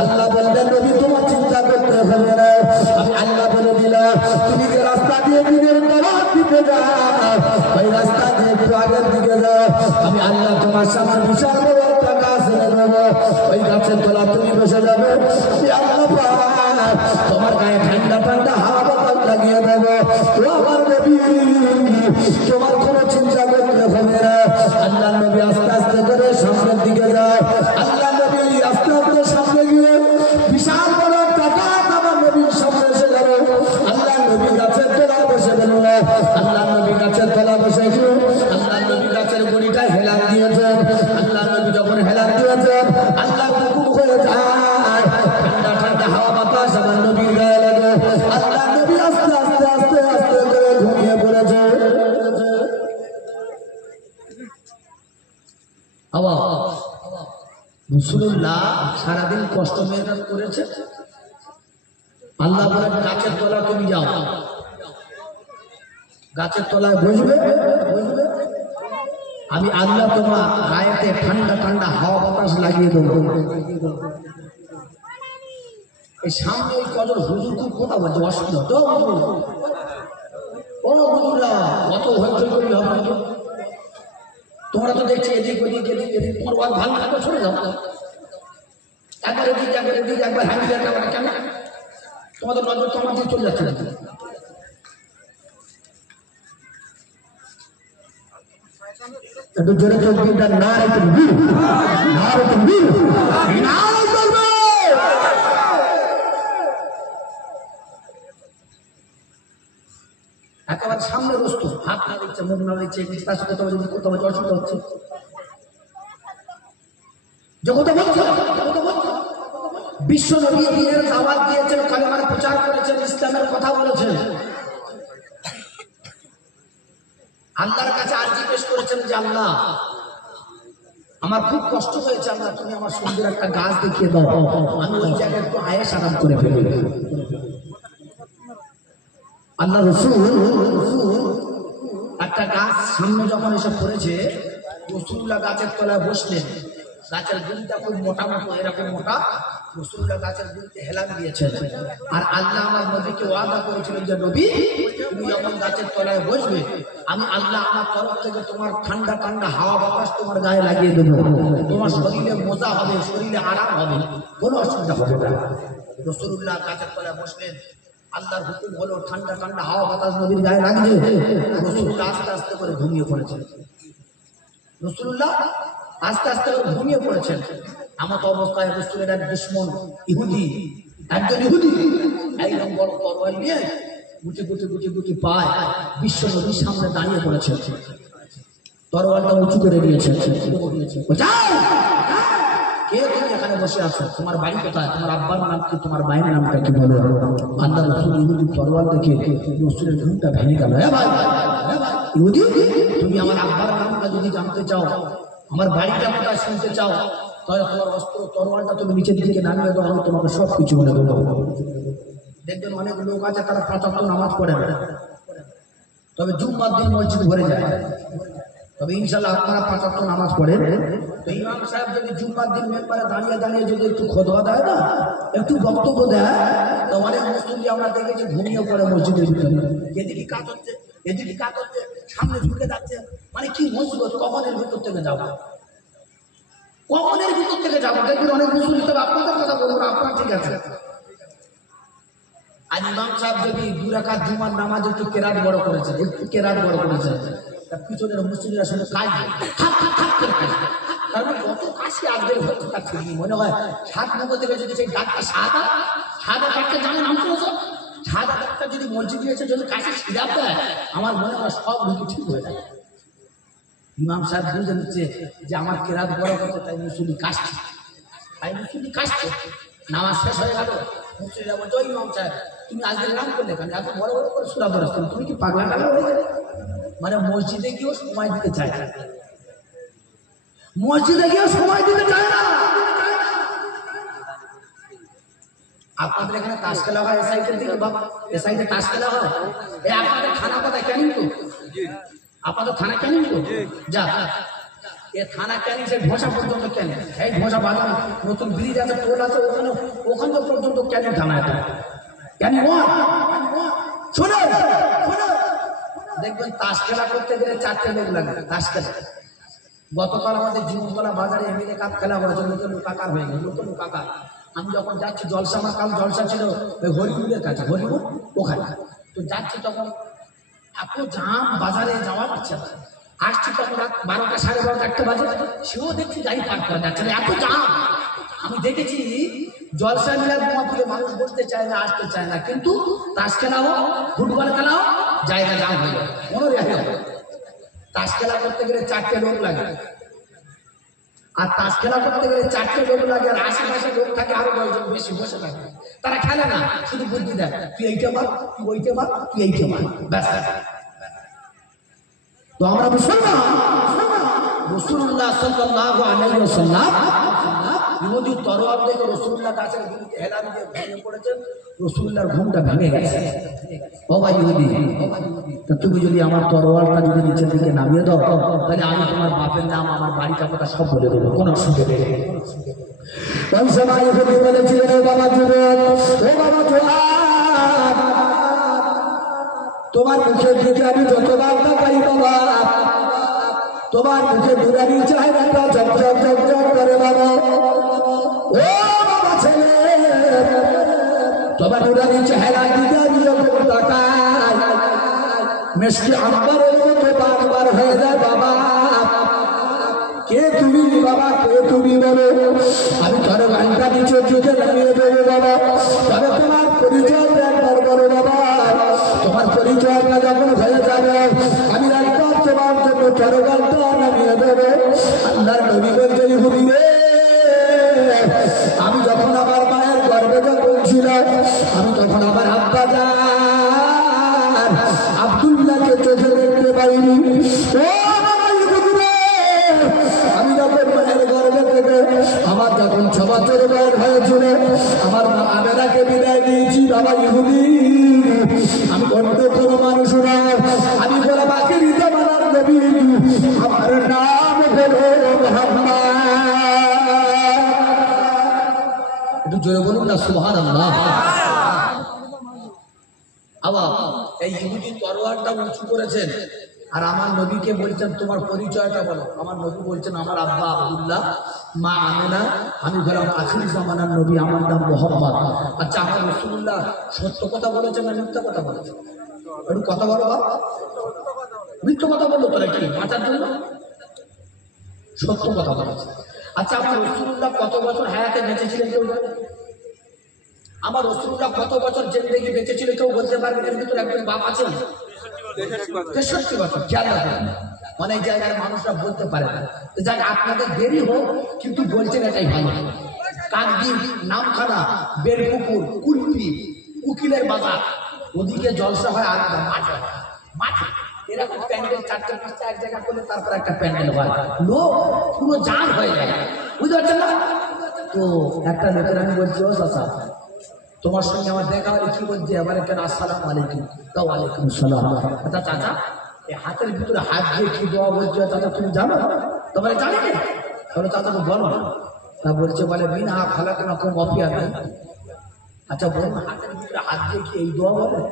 আল্লাহ বললেন নবী তোমার চিন্তা করতে হবে না, আমি আল্লাহ বলে দিলাম তুমি যে রাস্তা দিয়ে দিনের তরফ দিতে যাও ওই রাস্তা দিয়ে একটু আগের দিকে যাও, আমি আল্লাহ তোমার সামনে বিশাল বড় একটা গাছ এনে দেবো, ওই গাছের তলা তুমি বসে যাবে, আমি আল্লাহ তোমার গায়ে ঠান্ডা ঠান্ডা হাওয়া বাতাস লাগিয়ে দেবো। ও আমার নবী তোমার কোনো চিন্তা করতে হবে না। আল্লাহ নবী আস্তে আস্তে করে সামনের দিকে যায়, আল্লাহ নবী আস্তে আস্তে সামনে গিয়ে বিশাল বড় একটা গাছ আমার নবীর সামনে এসে গেল। আল্লাহ নবী গাছের তলায় বসে গেল, আল্লাহ নবী গাছের তলা বসে গেল, আল্লাহ নবী গাছের গুড়িটা হেলান দিয়েছেন, আল্লাহ নবী যখন হেলান দিয়েছেন আল্লাহ হুকুম হয়ে যায় ঠান্ডা ঠান্ডা হাওয়া বাতাস আমার নবীর গায়ে লাগে। আল্লাহ নবী আস্তে আস্তে আস্তে আস্তে করে ঘুমিয়ে পড়েছে। রাসূলুল্লাহ সারাদিন কষ্ট মেহনত করেছে, আল্লাহ বলেন গাছের তলা তুমি যাও, গাছের তলায় বসবে, আমি আল্লাহ তোমার গায়েতে ঠান্ডা ঠান্ডা হাওয়া বাতাস লাগিয়ে দেবো। এই সামনে ওই কজন হুজুর খুব কথা বলছে, অসুবিধা তো ও হুজুররা অত হইচই করি হবে না, তোমরা তো দেখছি এদিক ওদিক এদিক এদিক, তোমার ওয়াজ ভালো লাগবে সরে যাও, একবার এদিক একবার এদিক একবার হ্যান্ড একবার কেন তোমাদের নজর তোমার দিকে চলে যাচ্ছে না। একটু জোরে চলবে না রে তুমি না রে তুমি না চলবে। একেবারে সামনে বস্তু হাত না দিচ্ছে মুখ না দিচ্ছে তার সাথে তোমার যদি কোথাও অসুবিধা হচ্ছে যে কোথাও বিশ্ব নবী দিনের দাওয়াত দিয়েছেন, কালেমার প্রচার করেছেন, ইসলামের কথা বলেছেন, আল্লাহর কাছে আরজি পেশ করেছেন যে আল্লাহ আমার খুব কষ্ট হয়েছে, আল্লাহ তুমি আমার সুন্দর একটা গাছ দেখিয়ে দাও, আমি ওই জায়গায় একটু আয়েশ আরাম করে ফেলি। আল্লাহ রাসূল একটা গাছ সামনে যখন এসে পড়েছে, রাসূলুল্লাহ গাছের তলায় বসলেন, গাছের গুড়িটা খুব মোটা মতো এরকম মোটা, রাসূলুল্লাহ গাছের গুড়িতে হেলান দিয়েছেন। আর আল্লাহ আমার নবীকে ওয়াদা করেছিলেন যে নবী তুমি যখন গাছের তলায় বসবে আমি আল্লাহ আমার তরফ থেকে তোমার ঠান্ডা ঠান্ডা হাওয়া বাতাস তোমার গায়ে লাগিয়ে দেবো, তোমার শরীরে মজা হবে, শরীরে আরাম হবে, কোনো অসুবিধা হবে না। রাসূলুল্লাহ গাছের তলায় বসলেন, আল্লাহর হুকুম হলো ঠান্ডা ঠান্ডা হাওয়া বাতাস নবীর গায়ে লাগছে, রাসূলুল্লাহ আস্তে আস্তে করে ঘুমিয়ে পড়েছেন। রাসূলুল্লাহ আস্তে আস্তে করে ঘুমিয়ে পড়েছেন। এমত অবস্থায় রাসূলের এক দুশমন ইহুদি, একজন ইহুদি একদম বড় তরবারি নিয়ে গুটি গুটি গুটি গুটি পায় বিশ্ব নবীর সামনে দাঁড়িয়ে পড়েছে, তরবারটা উঁচু করে দিয়েছে, কে তুমি এখানে বসে আছো, তোমার বাড়ি কোথায়, তোমার আব্বার নাম কি, তোমার মায়ের নামটা কি বলো। আল্লাহ রাসূল ইহুদির তরবার দেখে রাসূলের ঘুমটা ভেঙে গেল। ইহুদি তুমি আমার আব্বার নামটা যদি জানতে চাও, আমার বাড়িটা কোথায় শুনতে চাও, তাহলে তোমার অস্ত্র তরবারটা তুমি নিচের দিকে নামিয়ে দাও, আমি তোমাকে সব কিছু বলে দেবো। দেখবেন অনেক লোক আছে তারা 5 ওয়াক্ত নামাজ পড়ে না, তবে জুম্মার দিন মসজিদ ভরে যায়, তবে ইনশাআল্লাহ আপনারা 5 ওয়াক্ত নামাজ পড়েন। তো ইমাম সাহেব যদি জুম্মার দিন মেম্বারে দাঁড়িয়ে দাঁড়িয়ে যদি একটু খোদবা দেয় না, একটু বক্তব্য দেয়, তো অনেক মুসলিম আমরা দেখেছি ঘুমিয়ে পড়ে মসজিদের ভিতরে, এদিকে কাজ হচ্ছে এদিকে কাজ হচ্ছে, সামনে ঝুঁকে যাচ্ছে, মানে কি মুসিবত, কবরের ভিতর থেকে যাবো, কবরের ভিতর থেকে যাবো। দেখবেন অনেক মুসলিম, তবে আপনাদের কথা বলবো না, আপনার ঠিক আছে। আর ইমাম সাহেব যদি 2 রাকাত জুমার নামাজ একটু কেরাত বড় করেছে, একটু কেরাত বড় করেছে, তার পিছনের মুসলিমরা শুনে কাঁদবে, কারণ কত কাশি আসবে হচ্ছে তার ঠিক মনে হয়। 7 নম্বর থেকে যদি সেই ডাক্তার সাদা ডাক্তার জানেন নাম করেছে, সাদা ডাক্তার যদি মসজিদে এসে যদি কাশি সিরাপ দেয়, আমার মনে হয় সব রোগী ঠিক হয়ে যায়। ইমাম সাহেব বুঝে নিচ্ছে যে আমার কেরাত বড় করছে, তাই মুসলিম কাশছে, নামাজ শেষ হয়ে গেল, মুসলিমরা বলছে ওই ইমাম সাহেব তুমি আজকে নাম করলে কেন, এত বড় বড় করে সূরা পড়াচ্ছ, তুমি কি পাগলা টাগলা হয়ে যাবে? মানে মসজিদে গিয়েও সময় দিতে চায় না, মসজিদে গিয়েও সময় দিতে চায় না। আপনাদের এখানে তাস খেলা হয় এ সাইডের দিকে, বাবা এ সাইডে তাস খেলা হয়, আপনাদের থানা কথা কেন তো, আপনাদের থানা কেন তো যা এ থানা ক্যানিং সে ঘোষা পর্যন্ত ক্যানিং, এই ঘোষা বাজার নতুন ব্রিজ আছে, টোল আছে, ওখানে পর্যন্ত ক্যানিং থানা এটা ক্যানিং শোনো শোনো, দেখবেন তাস খেলা করতে গেলে 4টে লোক লাগে তাস খেলা। গতকাল আমাদের জীবনতলা বাজারে এমএলএ কাপ খেলা হয়েছে, নতুন কাকার হয়ে গেল, নতুন কাকা। আমি যখন যাচ্ছি জলসা, আমার কাল জলসা ছিল ওই হরিপুরের কাছে, হরিপুর ওখানে, তো যাচ্ছি তখন এত জাম, বাজারে যাওয়া যাচ্ছে না। আসছি তখন রাত 12টা, 12:30, 1টা বাজে, সেও দেখছি গাড়ি পার্ক করা যাচ্ছে না, এত জাম। আমি দেখেছি জলসা মিলার মহাপুরে মানুষ বসতে চায় না, আসতে চায় না, কিন্তু তাস খেলাও ফুটবল খেলাও জায়গা জাম হয়ে যায়, কোনো রেহাই হবে। তাস খেলা করতে গেলে 4টে লোক লাগে, আর তাস খেলা করতে গেলে 4টে লোক লাগে, আর আশেপাশে লোক থাকে আরো 10 জন বেশি বসে থাকে। তারা খেলে না, শুধু বুদ্ধি দেয়, তুই এইটা মার, তুই ওইটা মার, তুই এইটা মার, ব্যাস। তো আমরা মুসলমান, রাসূলুল্লাহ সাল্লাল্লাহু আলাইহি ওয়াসাল্লাম ইহুদি তরোয়ার থেকে রাসূলুল্লাহ গাছের বিরুদ্ধে হেলান দিয়ে ভেঙে পড়েছেন, রাসূলুল্লাহর ঘুমটা ভেঙে গেছে। ও ভাই ইহুদি, তা তুমি যদি আমার তরোয়ারটা যদি নিচের দিকে নামিয়ে দাও, তাহলে আমি তোমার বাপের নাম, আমার বাড়িটা কথা সব বলে দেবো, কোনো অসুবিধা নেই। ওই সময় ইহুদি বলেছিলেন, ও বাবা যুবক, ও বাবা জোয়ান, তোমার মুখের দিকে আমি যতবার তাকাই বাবা, তোমার মুখে দুরানি চেহারাটা ঝকঝক ঝকঝক করে বাবা। ও বাবা ছেলে, তোমার দুরানি চেহারা দিকে আমি যখন তাকাই, মিষ্টি আম্বারের মতো বারবার হয়ে যায় বাবা। কে তুমি বাবা, কে তুমি বলো? আমি তোর গানটা নিচে চোখে নামিয়ে দেবো বাবা, তবে তোমার পরিচয় একবার বলো বাবা। তোমার পরিচয়টা যখন হয়ে যাবে, আমি একবার তোমার জন্য তোর গানটা নামিয়ে দেবো। আল্লাহর নবী বলতে ইহুদি রে, আমি যখন আমার মায়ের গর্ভে যখন ছিলাম, আমি তখন আমার আব্বা জান আব্দুল্লাহকে চোখে দেখতে পাইনি। ও আমার যখন 6 বছর বয়স হয়েছিল, আমার মা আমেনাকে বিদায় দিয়েছি বাবা ইহুদি। আমি অন্য কোনো মানুষ না, আমি বলে বাকি দিতে মানার নবী, আমার নাম হলো মুহাম্মদ। একটু জোরে বলুন না সুবহানাল্লাহ। আবার এই ইহুদি তরোয়ারটা উঁচু করেছেন, আর আমার নবীকে বলছেন তোমার পরিচয়টা বলো। আমার নবী বলছেন আমার আব্বা আব্দুল্লাহ, মা আমেনা, আমি হলাম আখির জামানার নবী, আমার নাম মুহাম্মদ। আচ্ছা, আমার রাসূলুল্লাহ সত্য কথা বলেছেন না মিথ্যা কথা বলেছেন? একটু কথা বলো বাবা। মিথ্যা কথা বললো তোরা কি বাঁচার জন্য? সত্য কথা বলেছে। আচ্ছা, আমার রাসূলুল্লাহ কত বছর হায়াতে বেঁচেছিলেন কেউ জানে? আমার রাসূলুল্লাহ কত বছর জিন্দেগি বেঁচেছিল কেউ বলতে পারবে? এর ভিতরে একজন বাপ আছেন 63 বছর। খেয়াল রাখবেন, অনেক জায়গায় মানুষরা বলতে পারে না। যাক, আপনাদের দেরি হোক, কিন্তু বলছেন এটাই ভালো। কাকদ্বীপ, নামখানা, বেলপুকুর, কুলপি, উকিলের বাজার, ওদিকে জলসা হয় আলাদা মাঠে, মাঠে এরকম প্যান্ডেল 4টে-5টে এক জায়গা করলে তারপর একটা প্যান্ডেল হয়, লোক পুরো জাম হয়ে যায়, বুঝতে পারছেন না? তো একটা লোকের আমি বলছি, ও চাচা তোমার সঙ্গে আমার দেখা হলে কি বলছে? এবারে কেন আসসালামু আলাইকুম। তাও ওয়ালাইকুম আসসালাম। আচ্ছা চাচা, এই হাতের ভিতরে হাত দিয়ে কি দোয়া বলছে চাচা তুমি জানো? তোমার জানি না? তাহলে চাচাকে বলো। তা বলছে, বলে মিনহা খালাকনাকুম ওয়া ফিহা নুঈদুকুম। আচ্ছা বলুন, হাতের ভিতরে হাত দিয়ে কি এই দোয়া বলে?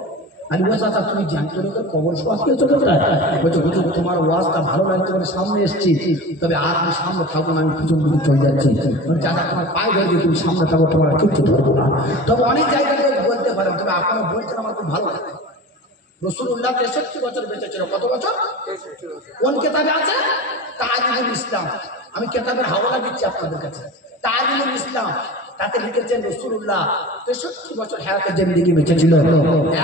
আমি বলছি চাচা তুমি জ্যান্ত লোকের কবর শোয়াকে চলে যায়? বলছে হুজুর তোমার ওয়াজটা ভালো লাগছে বলে সামনে এসছি, তবে আর আমি সামনে থাকবো না, আমি পিছন দিকে চলে যাচ্ছি। চাচা তোমার পায়ে ধরে তুমি সামনে থাকো, তোমার কিচ্ছু ধরবো না। তবে অনেক জায়গায় বলতে পারেন, তবে আপনারা বলছেন আমার খুব ভালো লাগে। রাসূলুল্লাহ 63 বছর বেঁচে ছিল। কত বছর? কোন কেতাবে আছে? তাজুল ইসলাম। আমি কেতাবের হাওয়ালা দিচ্ছি আপনাদের কাছে। তাজুল ইসলাম, তাতে লিখেছেন রাসূলুল্লাহ 63 বছর হায়াতে জিন্দেগি বেঁচে ছিল।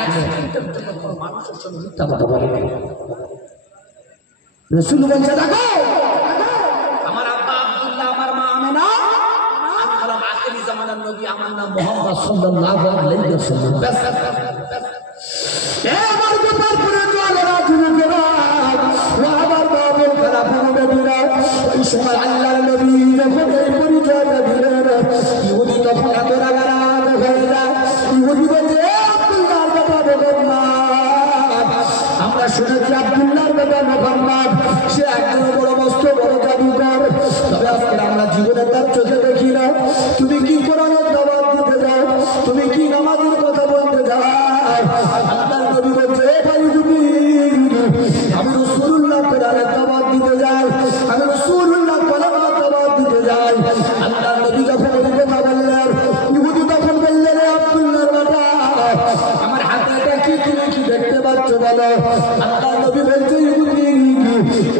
এক সেকেন্ডের জন্য কোনো মানুষের সঙ্গে মিথ্যা কথা বলেনি। রাসূল বলছে, দেখো আমার আব্বা আব্দুল্লাহ, আমার মা আমেনা, আমি হলাম আখিরি জামানার নবী, আমার নাম মুহাম্মদ সাল্লাল্লাহু আলাইহি ওয়াসাল্লাম। ব্যাস আমার কথার পরে চলেরা যুবকেরা, আমার বাবুল খারাপ নবীরা, ওই সময় আল্লাহর নবী যখন এই পরিচয়টা দিলেন, ইহুদি তখন এত রাগারাগ হয়ে যায়। ইহুদি বলছে, আব্দুল্লাহর বাবা মুহাম্মদ, আমরা শুনেছি আব্দুল্লাহর বাবা মুহাম্মদ সে একজন বড় মস্ত বড় জাদুকর, আজকে আমরা জীবনে তার চোখে দেখি না। তুমি কি কোরআনের দাওয়াত দিতে যাও, তুমি কি নামাজের কথা বলতে যাও। আল্লাহর নবী বলছে ভাই তুমি, আমি রাসূলুল্লাহ কোরআনের দাওয়াত দিতে যাই, আমি রাসূলুল্লাহ কোরআনের দাওয়াত দিতে যাই। আল্লাহর নবী যখন এই কথা বললেন, ইহুদি তখন বললেন আব্দুল্লাহর বেটা, আমার হাতে এটা কি, তুমি কি দেখতে পাচ্ছ বলো। আল্লাহর নবী বলছে ইহুদি,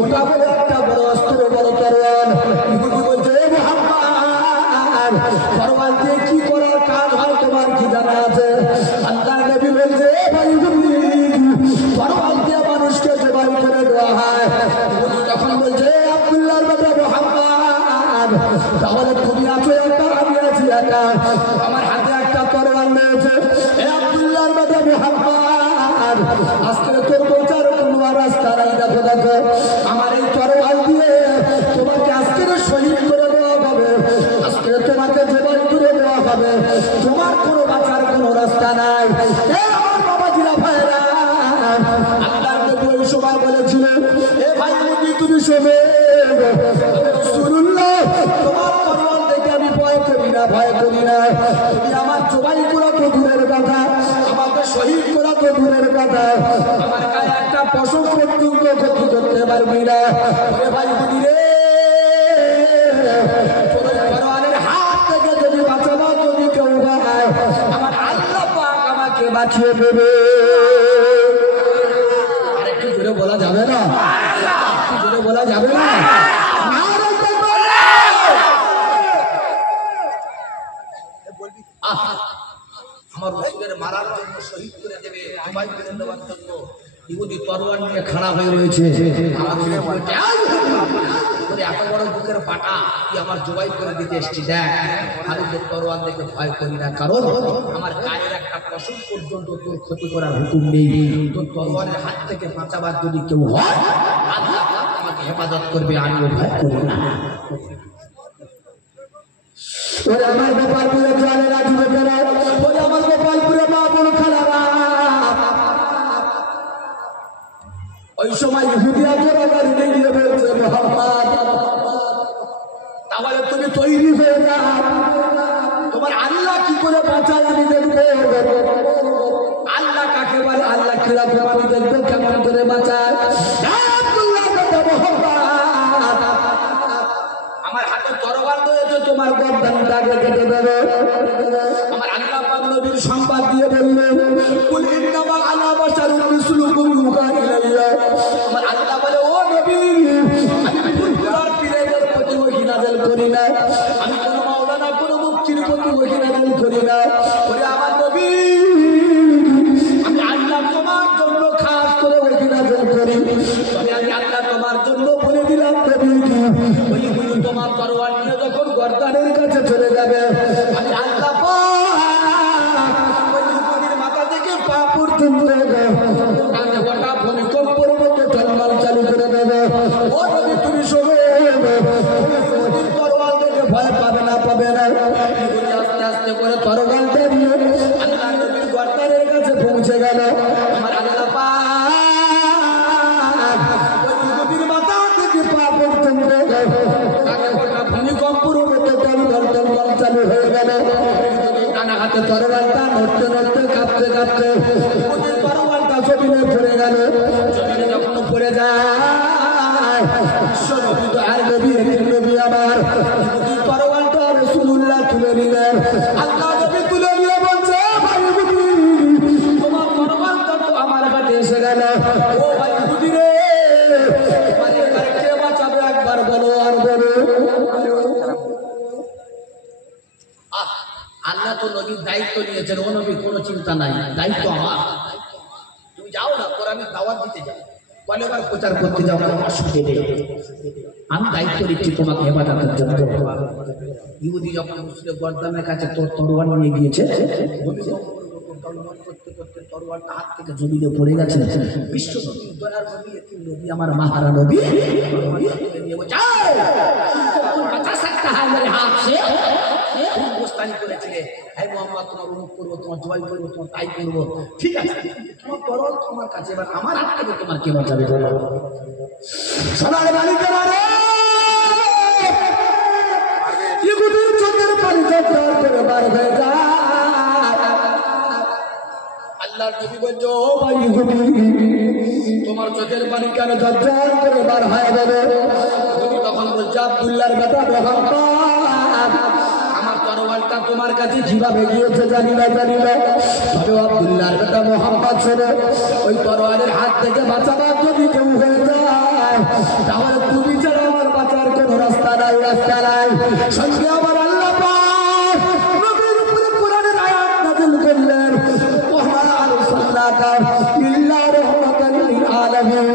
ওটা বলে একটা বড় অস্ত্র, বড় তরোয়াল। ইহুদি বলছে মুহাম্মদ, তরোয়াল দিয়ে কি করার কাজ হয় তোমার কি জানা আছে। আল্লাহর নবী বলছে ভাই ইহুদি, তরোয়াল দিয়ে মানুষকে জবাই করে দেওয়া হয়। ইহুদি তখন বলছে আব্দুল্লাহর বেটা মুহাম্মদ, তাহলে তুমি আছো একটা, আমি আছি একা, আমার হাতে একটা তরোয়াল রয়েছে। এ আব্দুল্লাহর বেটা মুহাম্মদ, আজকে তোর বোঝার কোনো রাস্তা নাই। দেখো দেখো, আমার এই তরোয়াল দিয়ে তোমাকে আজকে শহীদ করে দেওয়া হবে, আজকে তোমাকে জবাই করে দেওয়া হবে, তোমার কোনো বাঁচার কোনো রাস্তা নাই। এ আমার বাবাজিরা ভাইরা, আল্লাহর নবী ওই সময় বলেছিলেন এ ভাই নবী তুমি শোনো, রাসূলুল্লাহ তোমার তরোয়াল দেখে আমি ভয় করি না, ভয় করি না। তুমি আমার জবাই করা তো দূরের কথা, আমাকে শহীদ করা তো দূরের কথা, আমার গায়ে একটা পশম পর্যন্ত ক্ষতি করতে পারবি না। ওরে ভাই বুঝি রে, তরোয়ালের হাত থেকে যদি বাঁচাবার যদি কেউ হয়, আমার আল্লাহ পাক আমাকে বাঁচিয়ে দেবে। আর একটু জোরে বলা যাবে না, একটু জোরে বলা যাবে না। আমার রাসূলের মারার জন্য, শহীদ করে দেবে, জবাই করে দেওয়ার জন্য ইহুদি তরোয়াল নিয়ে খাড়া হয়ে রয়েছে। আমাদের বলতে এত বড় বুকের পাটা, তুই আমার জবাই করে দিতে এসেছি। দেখ আমি তোর তরোয়াল দেখে ভয় করি না, কারণ আমার গায়ের একটা পশম পর্যন্ত তোর ক্ষতি করার হুকুম নেই। তোর তরোয়ালের হাত থেকে বাঁচাবার যদি কেউ হয়, আল্লাহ আমাকে হেফাজত করবে, আমিও ভয় করি না। ওরে আমার গোপালপুরে জলে রাজবে কেন, ওরে আমার গোপালপুরে মা বোন খালারা, ওই সময় ইহুদিয়া জোরাগারি নিয়ে বলছে মুহাম্মদ, তাহলে তুমি তৈরি হয়ে যাও, তোমার আল্লাহ কি করে বাঁচায় আমি দেখবো। আল্লাহ কাকে বলে, আল্লাহ কিরকম আমি দেখবো, কেমন করে বাঁচায়। আমার হাতে তরোয়াল রয়েছে, তোমার গর্দানটাকে কেটে দেবে। আমার আল্লাহ পাক নবীর সংবাদ দিয়ে বললেন কুল ইন্নামা আনা বাশারুন মিসলুকুম ইউহা ইলাইয়া। আমার আল্লাহ বলে ও নবী, আমি কুরআন পীরের প্রতি ওহী নাযিল করি না, আমি কোন মাওলানা কোন মুফতির প্রতি ওহী নাযিল করি না। ওরে আমার নবী, আমি আল্লাহ তোমার জন্য খাস করে ওহী নাযিল করি। তবে আমি আল্লাহ তোমার জন্য বলে দিলাম নবী, ওই তোমার তরোয়াল নিয়ে যখন গর্দানের কাছে চলে যাবে, আমি আল্লাহ ওই ইহুদির মাথা থেকে পা পর্যন্ত গোটা ভূমিকম্পের মধ্যে টলমল চালু করে দেবে। ও নবী তুমি শোনো, ইহুদির তরোয়াল দেখে ভয় পাবে না, পাবে না। ইহুদি আস্তে আস্তে করে তরোয়ালটা নিয়ে আল্লাহ নবীর গর্দানের কাছে পৌঁছে গেল। আমার আল্লাহ ওই ইহুদির মাথা থেকে পা পর্যন্ত ভূমিকম্পের মধ্যে টলমল টলমল চালু হয়ে গেল। টানা হাতে তরোয়ালটা নড়তে নড়তে কাঁপতে কাঁপতে তরোয়ালটা জমিনে পড়ে গেল। জমিনে যখন পড়ে যায়, বিশ্বনবী তো আর নবী, নবী আমার তরোয়ালটা রাসূলুল্লাহ তুলে নিলেন। আল্লাহ নবী তুলে নিয়ে বলছে ভাই ইহুদি, তোমার তরোয়ালটা তো আমার হাতে এসে গেল। ও ভাই ইহুদি রে, এবারে কে বাঁচাবে একবার বলো, আর বলো। আল্লাহ তো নবীর দায়িত্ব নিয়েছেন, ও নবী কোনো চিন্তা নাই, দায়িত্ব আমার, তুমি যাও না কোরআনের দাওয়াত দিতে যাও, বলে এবার প্রচার করতে যাও, অসুবিধে নেই, আমি দায়িত্ব দিচ্ছি তোমাকে হেফাজতের জন্য। ইহুদি যখন মুসলিম গর্দানের কাছে তোর তরোয়াল নিয়ে গিয়েছে, করতে করতে তরোয়ালটা হাত থেকে জমিনে পড়ে গেছে। বিশ্ব নবী, দয়ার নবী, এতিম নবী, আমার মাহারা নবী বাঁচা सकता है मेरे हाथ से। গোস্তানি করেছিলে, হ্যাঁ মোহাম্মদ তোমার অনুপ করবো, তোমার জবাই করবো, তোমার তাই করবো, ঠিক আছে, তোমার তরোয়াল তোমার কাছে, এবার আমার হাত থেকে তোমার কে বাঁচাবে বলো। সোনার মালিকেরা রে, নবী বলছে ও ভাই ইহুদি তোমার চোখের পানি কেন ঝরঝর করে বার হয়ে যাবে নবী তখন বলছে আব্দুল্লাহর বেটা মোহাম্মদ আমার তরবারটা তোমার কাছে কিভাবে গিয়েছে জানি না তবে আব্দুল্লাহর বেটা মোহাম্মদ শোনো ওই তরবারের হাত থেকে বাঁচাবার যদি কেউ হয়ে যায় তাহলে তুমি ছাড়া আমার বাঁচার কোনো রাস্তা নাই সঙ্গে আমার আল্লাহ পাক নবীর উপরে কোরআনের আয়াত নাযিল করলেন ওয়া আরসালনাকা ইল্লা রাহমাতাল লিল আলামিন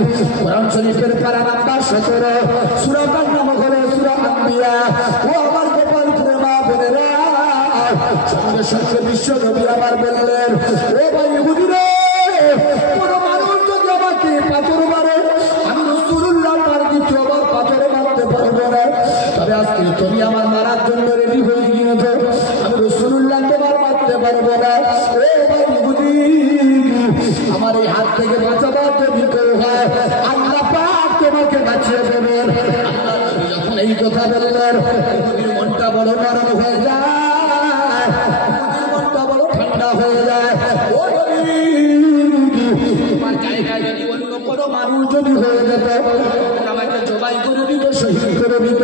কোরআন শরীফের পারা নাম্বার 17 সূরাটার নাম হলো সূরা আম্বিয়া ও আমার গোপাল প্রেমা বোনেরা সঙ্গে সঙ্গে বিশ্ব নবী আবার বললেন ও ভাই ইহুদি রে কোন মানুষ যদি আমাকে পাথর মারে আমি রাসূলুল্লাহ তার দ্বিতীয়বার পাথর মারতে পারবো না তবে আজকে তুমি আমার মারার জন্য রেডি হয়ে গিয়েছো আমি রাসূলুল্লাহ তোমার মারতে পারবো না ও ভাই ইহুদি আমার এই হাত থেকে বাঁচাবার যদি কেউ হয় আল্লাহ পাক তোমাকে বাঁচিয়ে দেবেন আল্লাহ নবী যখন এই কথা বললেন ইহুদির মনটা বড় নরম হয়ে যায় ইহুদির মনটা বড় ঠান্ডা হয়ে যায় ও নবী তোমার জায়গায় যদি অন্য কোনো মানুষ যদি হয়ে যেত আমাকে জবাই করে দিত শহীদ করে দিত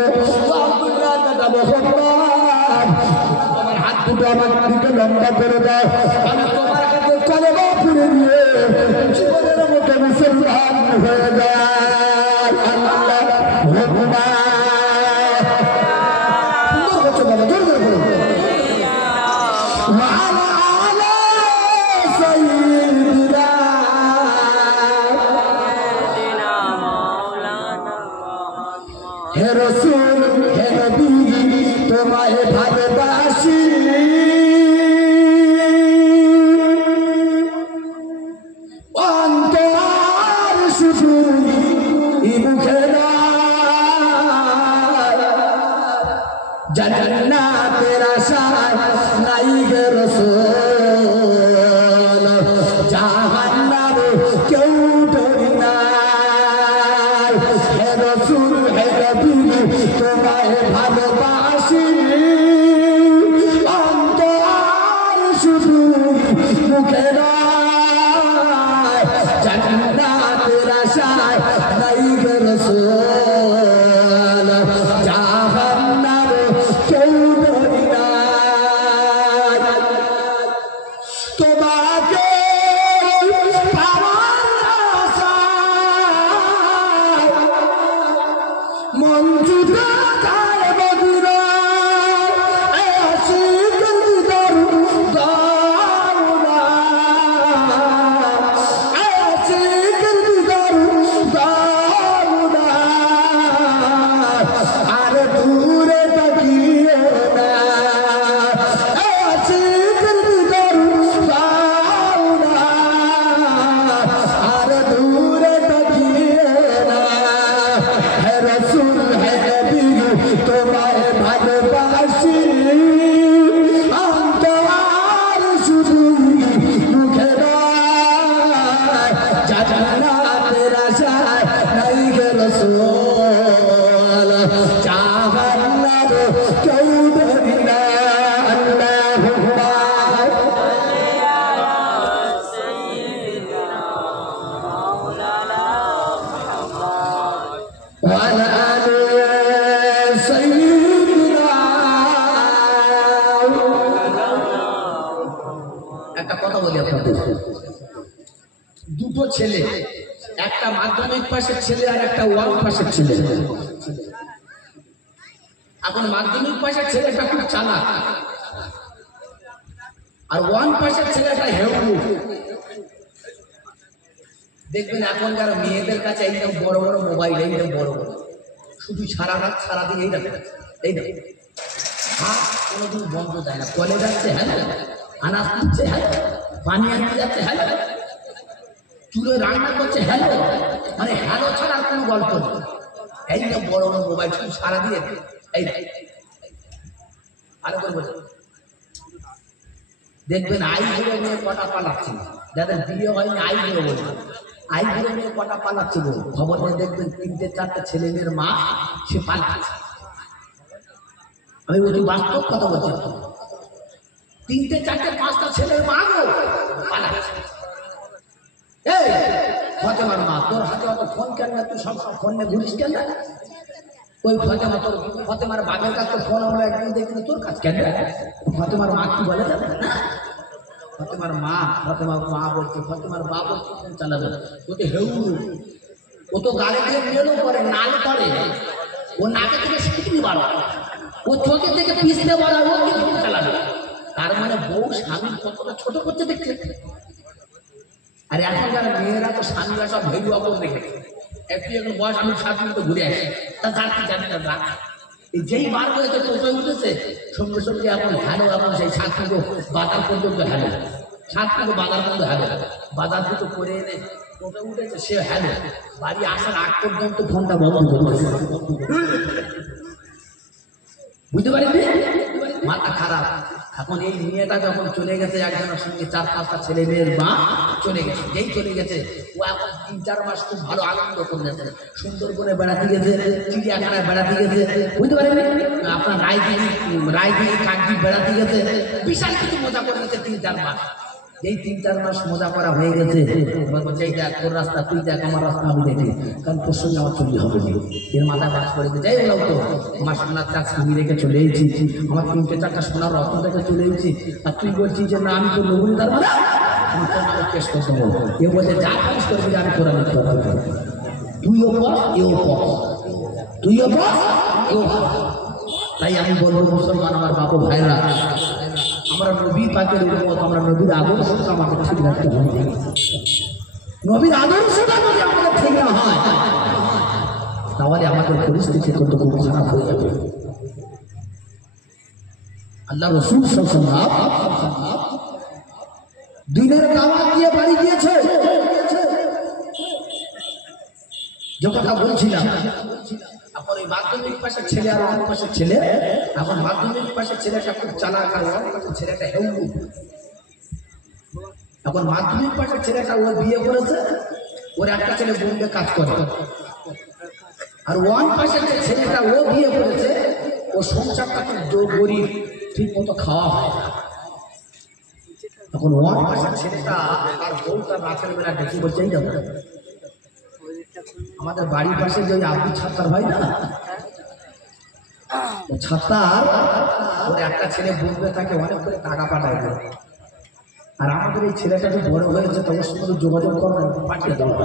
ও আব্দুল্লাহ দাদা মোহাম্মদ তোমার হাত দুটো আমার দিকে লম্বা করে দাও আমি তোমার কাছে কলমা পুড়ে দিয়ে জীবনের মতো মুসলমান হয়ে যায় আল্লাহ ভগবান বাবা জোর জোর করুন হে রাসূল হে নবী তোমায় ভালোবাসি অন্তর শুধু মুখে না জান্নাতের আশায় নাই গে রাসূল জাহান্নামে কেউ ডরি না হে রাসূল হে নবী তোমায় ভালোবাসি অন্তর শুধু মুখে নয় জান্নাতের আশায় নাই গে রাসূল জাহান্নামে কেউ ডরি না তোমাকে পাওয়ার আশায় মন জুড়ে যায় মদিনা আশিক দিদার দাওনা আশিক দিদার দাওনা আর দূরে তাকিয়ে না আশিক দিদার দাওনা আর দূরে তাকিয়ে না হে রাসূল হে নবী তোমায় ভালোবাসি অন্তর শুধু মুখে নয় জান্নাতের আশায় নাই গে রাসূল জাহান্নামে কেউ ডরি না আল্লাহুম্মা وعلى آل سيدنا একটা কথা বলি আপনাদের দুটো ছেলে একটা মাধ্যমিক পাশের ছেলে আর একটা ওয়ান পাশের ছেলে এখন মাধ্যমিক পাশের ছেলেটা খুব চালাক আর ওয়ান পাশের ছেলেটা হেউড়ু দেখবেন এখনকার মেয়েদের কাছে এইরকম বড় বড় মোবাইল এইরকম বড় বড় শুধু সারা রাত সারাদিন এই দেখে হাত কোনোদিন বন্ধ দেয় না কলে যাচ্ছে হ্যাঁ আনাজ দিচ্ছে হ্যাঁ পানি আনতে যাচ্ছে হ্যাঁ চুলে রান্না করছে হ্যাঁ মানে হ্যালো ছাড়া আর কোনো গল্প নেই এইরকম বড় বড় মোবাইল শুধু সারা দিয়ে এই আরো করে বলছে দেখবেন আইগুলো নিয়ে কটা পালাচ্ছে যাদের বিয়ে হয়নি আইগুলো বলবে আইগুলো নিয়ে কটা পালাচ্ছে বল খবর নিয়ে দেখবেন 3-4 ছেলে মেয়ের মা সে পালাচ্ছে আমি বলি বাস্তব কথা বলছি 3-4-5টা ছেলের মা গো পালাচ্ছে এই ফাতেমার মা, তোর হাতে অত ফোন কেন না? তুই সব ফোন নিয়ে ঘুরিস কেন? ওই ফাতেমা, তোর ফাতেমার বাপের কাছে তো ফোন আমরা একদিন দেখিনি, তোর কাছে কেন? ফাতেমার মা কি বলে যাবে না? ফাতেমার মা বলছে, ফাতেমার মা বলছে ফোন চালাবে। ও তো হেউ, ও তো গাড়ি দিয়ে মেলো করে, নাল করে, ও নাকে থেকে শিখবি বাড়া, ও চোখে থেকে পিছতে বাড়া, ও কি ফোন চালাবে? তার মানে বউ স্বামীর কতটা ছোট করছে দেখছে। আর এখনকার মেয়েরা তো স্বামীরা সব ভেলু আপন দেখেছে। একটু এখন বয়স, আমি 7 মিনিট ঘুরে আসি, তা জানতে জানি না যা যেই বার হয়েছে টোটোয় উঠেছে সঙ্গে সঙ্গে এখন হ্যালো, এখন সেই 7 কিলো বাজার পর্যন্ত হ্যালো, 7 কিলো বাজার পর্যন্ত হ্যালো, বাজার দুটো করে এনে টোটো উঠেছে, সে হ্যালো, বাড়ি আসার আগ পর্যন্ত ফোনটা বন্ধ করে বুঝতে পারিনি? মাথা খারাপ। এখন এই মেয়েটা যখন চলে গেছে, একজনের সঙ্গে 4-5টা ছেলে মেয়ের মা চলে গেছে, যেই চলে গেছে ও এখন 3-4 মাস খুব ভালো আনন্দ করেছে, সুন্দরবনে বেড়াতে গেছে, চিড়িয়াখানায় বেড়াতে গেছে, বুঝতে পারেন? আপনার রায়দিঘি কাকদ্বীপ বেড়াতে গেছে, বিশাল কিছু মজা করে গেছে 3-4 মাস। যেই 3-4 মাস মজা করা হয়ে গেছে, যেই দেখ তোর রাস্তা তুই দেখ, আমার রাস্তা আমি দেখি, কারণ তোর সঙ্গে আমার চলতে হবে না। এর মাথায় বাস করে যাই বললাম তো, আমার সোনার চাষ আমি রেখে চলে এসেছি, আমার 3-4টা সোনার রত্ন রেখে চলে এসেছি, আর তুই বলছিস যে না আমি তো নবুল, তার মানে আমি তোর নামে কেস করতে বলবো। এ বলছে যা কাজ করবি আমি তোরা নিতে পারবো, তুইও পর এও পর, তুইও পর এও পর। তাই আমি বলবো মুসলমান আমার বাবু ভাইরা, আমরা নবী পাকের উম্মত, আমরা নবীর আদর্শটা আমাদের ঠিক রাখতে হবে। নবীর আদর্শটা যদি আমাদের ঠিক না হয়, তাহলে আমাদের পরিস্থিতি কিন্তু খুব খারাপ হয়ে যাবে। আল্লাহ রাসূল সাল্লাল্লাহু আলাইহি ওয়াসাল্লাম দিনের দাওয়াত দিয়ে বাড়ি দিয়েছে। যে কথা বলছিলাম, এখন ওই মাধ্যমিক পাশের ছেলে আর অন্য পাশের ছেলে, এখন মাধ্যমিক পাশের ছেলেটা খুব চালাক আর অন্য পাশের ছেলেটা হেউ। এখন মাধ্যমিক পাশের ছেলেটা ও বিয়ে করেছে, ওর একটা ছেলে বোম্বে কাজ করে, আর ওয়ান পাশের যে ছেলেটা ও বিয়ে করেছে, ও সংসারটা খুব গরিব, ঠিক মতো খাওয়া হয় না। এখন ওয়ান পাশের ছেলেটা আর বউটা রাতের বেলা ডেকে বলছে, এই যাবো আমাদের বাড়ির পাশে যে আব্দুল ছাত্তার ভাই না, ছাত্তার ওর একটা ছেলে বোম্বে থাকে, অনেক করে টাকা পাঠায় দেয়, আর আমাদের এই ছেলেটা একটু বড় হয়েছে, তোমার সঙ্গে যোগাযোগ করো, পাঠিয়ে দেওয়া।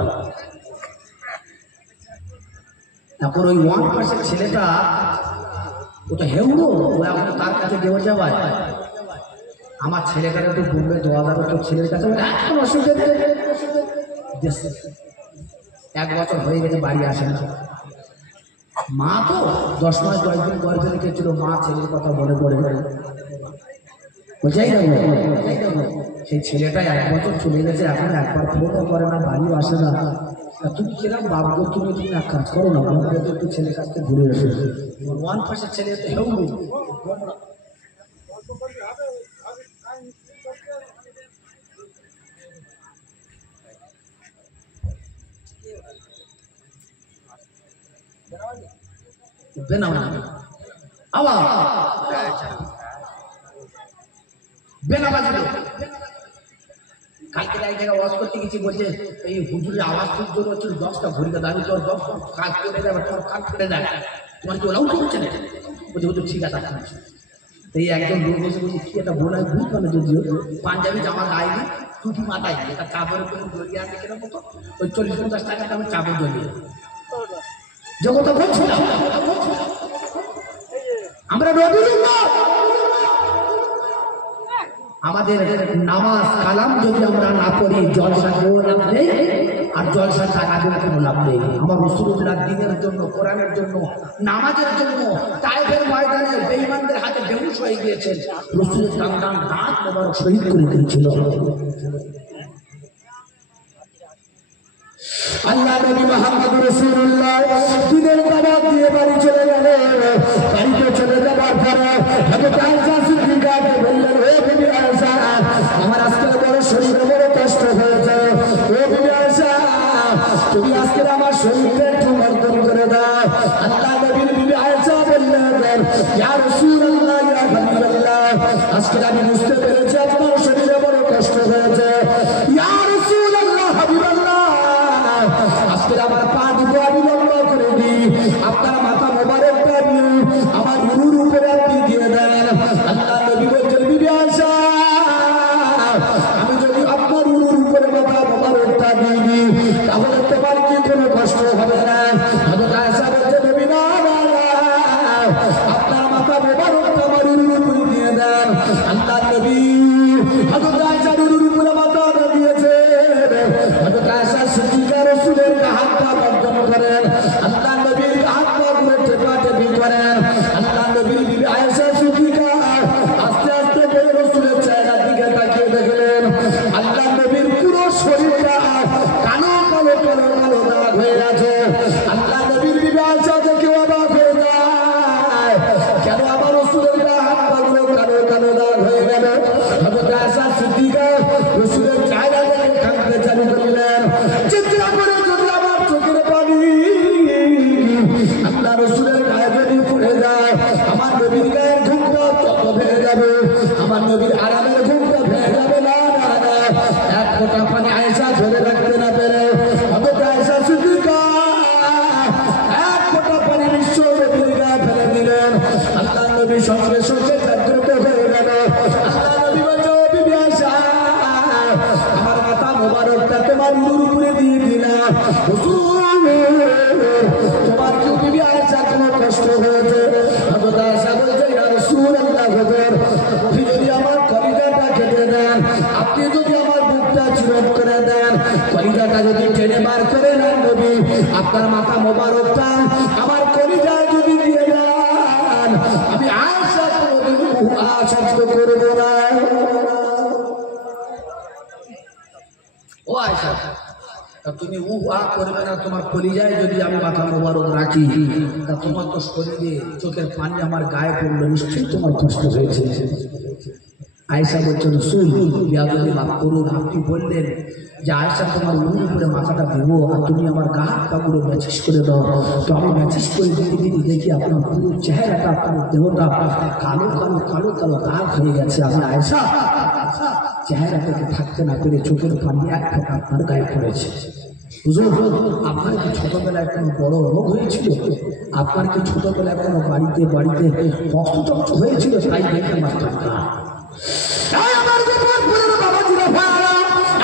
তারপর ওই ওয়ান পাশের ছেলেটা ও তো হেউড়ো, ও এখন তার কাছে দেওয়া যাওয়ায় আমার ছেলেটার একটু বোম্বে দেওয়া যাবে তোর ছেলের কাছে, এখন অসুবিধা নেই। 1 বছর হয়ে গেছে বাড়ি আসে না। মা তো 10 মাস 10 দিন গর্ভে রেখেছিল, মা ছেলের কথা মনে পড়ে বোঝাই না। সেই ছেলেটা 1 বছর চলে গেছে, এখন একবার ফোনও করে না, বাড়িও আসে না। তুমি কিরম বাবু, তুমি এক কাজ করো না, আমাকে একটু ছেলের কাছ থেকে ঘুরে এসো। ওয়ান পাশের ছেলে হেউ কালকে এক জায়গায় ওয়াজ করতে গেছি, বলছে এই হুজুরের আওয়াজ খুব জোর হচ্ছিল, 10টা ঘুরিয়ে দাবি তোর 10 কাজ করে যাবে, তোর কাজ ফেটে যায়, তোমার কি ওরাও করছে না? বলছে হুজুর ঠিক আছে। এই একজন লোক বসে বলছে কি এটা বোনায় ভুল মানে, যদিও পাঞ্জাবি জামা গায়ে টুপি মাথায়, এটা কাপড়ের কোনো জড়িয়ে আছে কিনা মতো, ওই 40-50 টাকা দামের কাপড় জড়িয়ে। যে কথা বলছিলাম, আমরা নবীর উম্মত, আমাদের নামাজ কালাম যদি আমরা না পড়ি, জলসা কেউ লাভ নেই, আর জলসা টাকা দিয়ে কোনো লাভ নেই। আমার রাসূলুল্লাহ দিনের জন্য, কোরআনের জন্য, নামাজের জন্য তায়েফের ময়দানে বেঈমানদের হাতে বেহুশ হয়ে গিয়েছেন, রাসূলের দাঁত মোবারক শহীদ করে দিয়েছিল। আল্লাহ নবী মুহাম্মদ রাসূলুল্লাহ দিনের দাওয়াত দিয়ে বাড়ি চলে গেলেন। বাড়িতে চলে যাওয়ার পরে হযরত আয়েশা সিদ্দিকাকে বললেন, হে বিবি আয়েশা, আমার আজকে বড় শরীরে বড় কষ্ট হয়েছে, হে বিবি আয়েশা তুমি আজকে আমার শরীরটা একটু মর্দন করে দাও। আল্লাহ নবীর বিবি আয়েশা বললেন, ইয়া রাসূলুল্লাহ, ইয়া হাবিবাল্লাহ, আজকে আমি বুঝতে পেরেছি আপনার শরীরে বড় কষ্ট হয়েছে। ইয়া রাসূলুল্লাহ, হাবিবাল্লাহ হযরত আয়েশা নুরুর উপরে মাথা দিয়েছে। হযরত আয়েশা সিদ্দিকা রাসূলের হাত পা বন্ধন করেন, আল্লাহ নবীর হাত পা গুলো টেপাটেপি করেন। আল্লাহ নবীর বিবি আয়েশা সিদ্দিকা আস্তে আস্তে করে রাসূলের চেহারার দিকে তাকিয়ে দেখলেন আল্লাহ নবীর পুরো শরীরটা কালো কালো কালো কালো দাগ হয়ে আছে। আল্লাহ নবীর বিবি আয়েশা দেখে অবাক হয়ে যায়, কেন আমার রাসূলের হাত পা গুলো কালো কালো দাগ হয়ে গেল? হযরত আয়েশা সিদ্দিকা রাসূলের চেহারা দেখে কাঁদতে চালু করলেন, চিৎকার করে যদি আমার চোখের পানি আল্লাহ রাসূলের গায়ে যদি পড়ে যায়, আমার নবীর গায়ের ঘুমটা কত ভেঙে যাবে, আমার নবীর আরামের ঘুমটা ভেঙে যাবে। না না না, এক ফোঁটা পানি আয়েশা ধরে রাখতে না পেরে হযরত আয়েশা সিদ্দিকা এক ফোঁটা পানি বিশ্ব নবীর গায়ে ফেলে দিলেন। আল্লাহ নবী সঙ্গে সঙ্গে জাগ্রত হয়ে গেল। আল্লাহ নবী বলছে, ও বিবি আয়েশা, আমার মাথা মোবারকটা তোমার নূর উপরে দিয়ে দিলাম। হুজুর, তোমার কি বিবি আয়েশা কোনো কষ্ট হয়েছে? হযরত আয়েশা বলছে, ইয়া রাসূলুল্লাহ, হুজুর, আপনি যদি আমার কলিজাটা কেটে দেন, আপনি যদি আমার বুকটা চিরক করে দেন, কলিজাটা যদি টেনে বার করে নেন নবী, আপনার মাথা মোবারকটা আমার কলিজায় যদি দিয়ে দেন, আমি আয়েশা কোনোদিন শব্দ করব না। ও আয়েশা, তা তুমি করবে না? তোমার কলিজায় যদি আমি মাথা মোবারক রাখি, তা তোমার তো শরীরে চোখের পানি আমার গায়ে পড়লো, নিশ্চয়ই তোমার কষ্ট হয়েছে। আয়েশা বলছেন, রাসূল, বিয়াদবি মাফ করুন, আপনি বললেন যে আয়েশা তোমার উপরে মাথাটা দেবো আর তুমি আমার গা হাত পাগুলো ম্যাচিস করে দাও। তো আমি ম্যাচিস করে দিতে দিতে দেখি আপনার পুরো চেহারাটা, আপনার দেহটা কালো কালো কালো কালো দাগ হয়ে গেছে। আমি আয়েশা চেহারা থেকে থাকতে না পেরে চোখের পানি এক ফোঁটা আপনার গায়ে পড়েছে। হুজুর, আপনার কি ছোটবেলায় কোনো বড় রোগ হয়েছিল? আপনার কি ছোটবেলায় কোনো বাড়িতে বাড়িতে রক্তচক্র হয়েছিল? তাই দেখতে পারতাম না। আমার গোপালপুরের বাবাজিরা ভাড়া,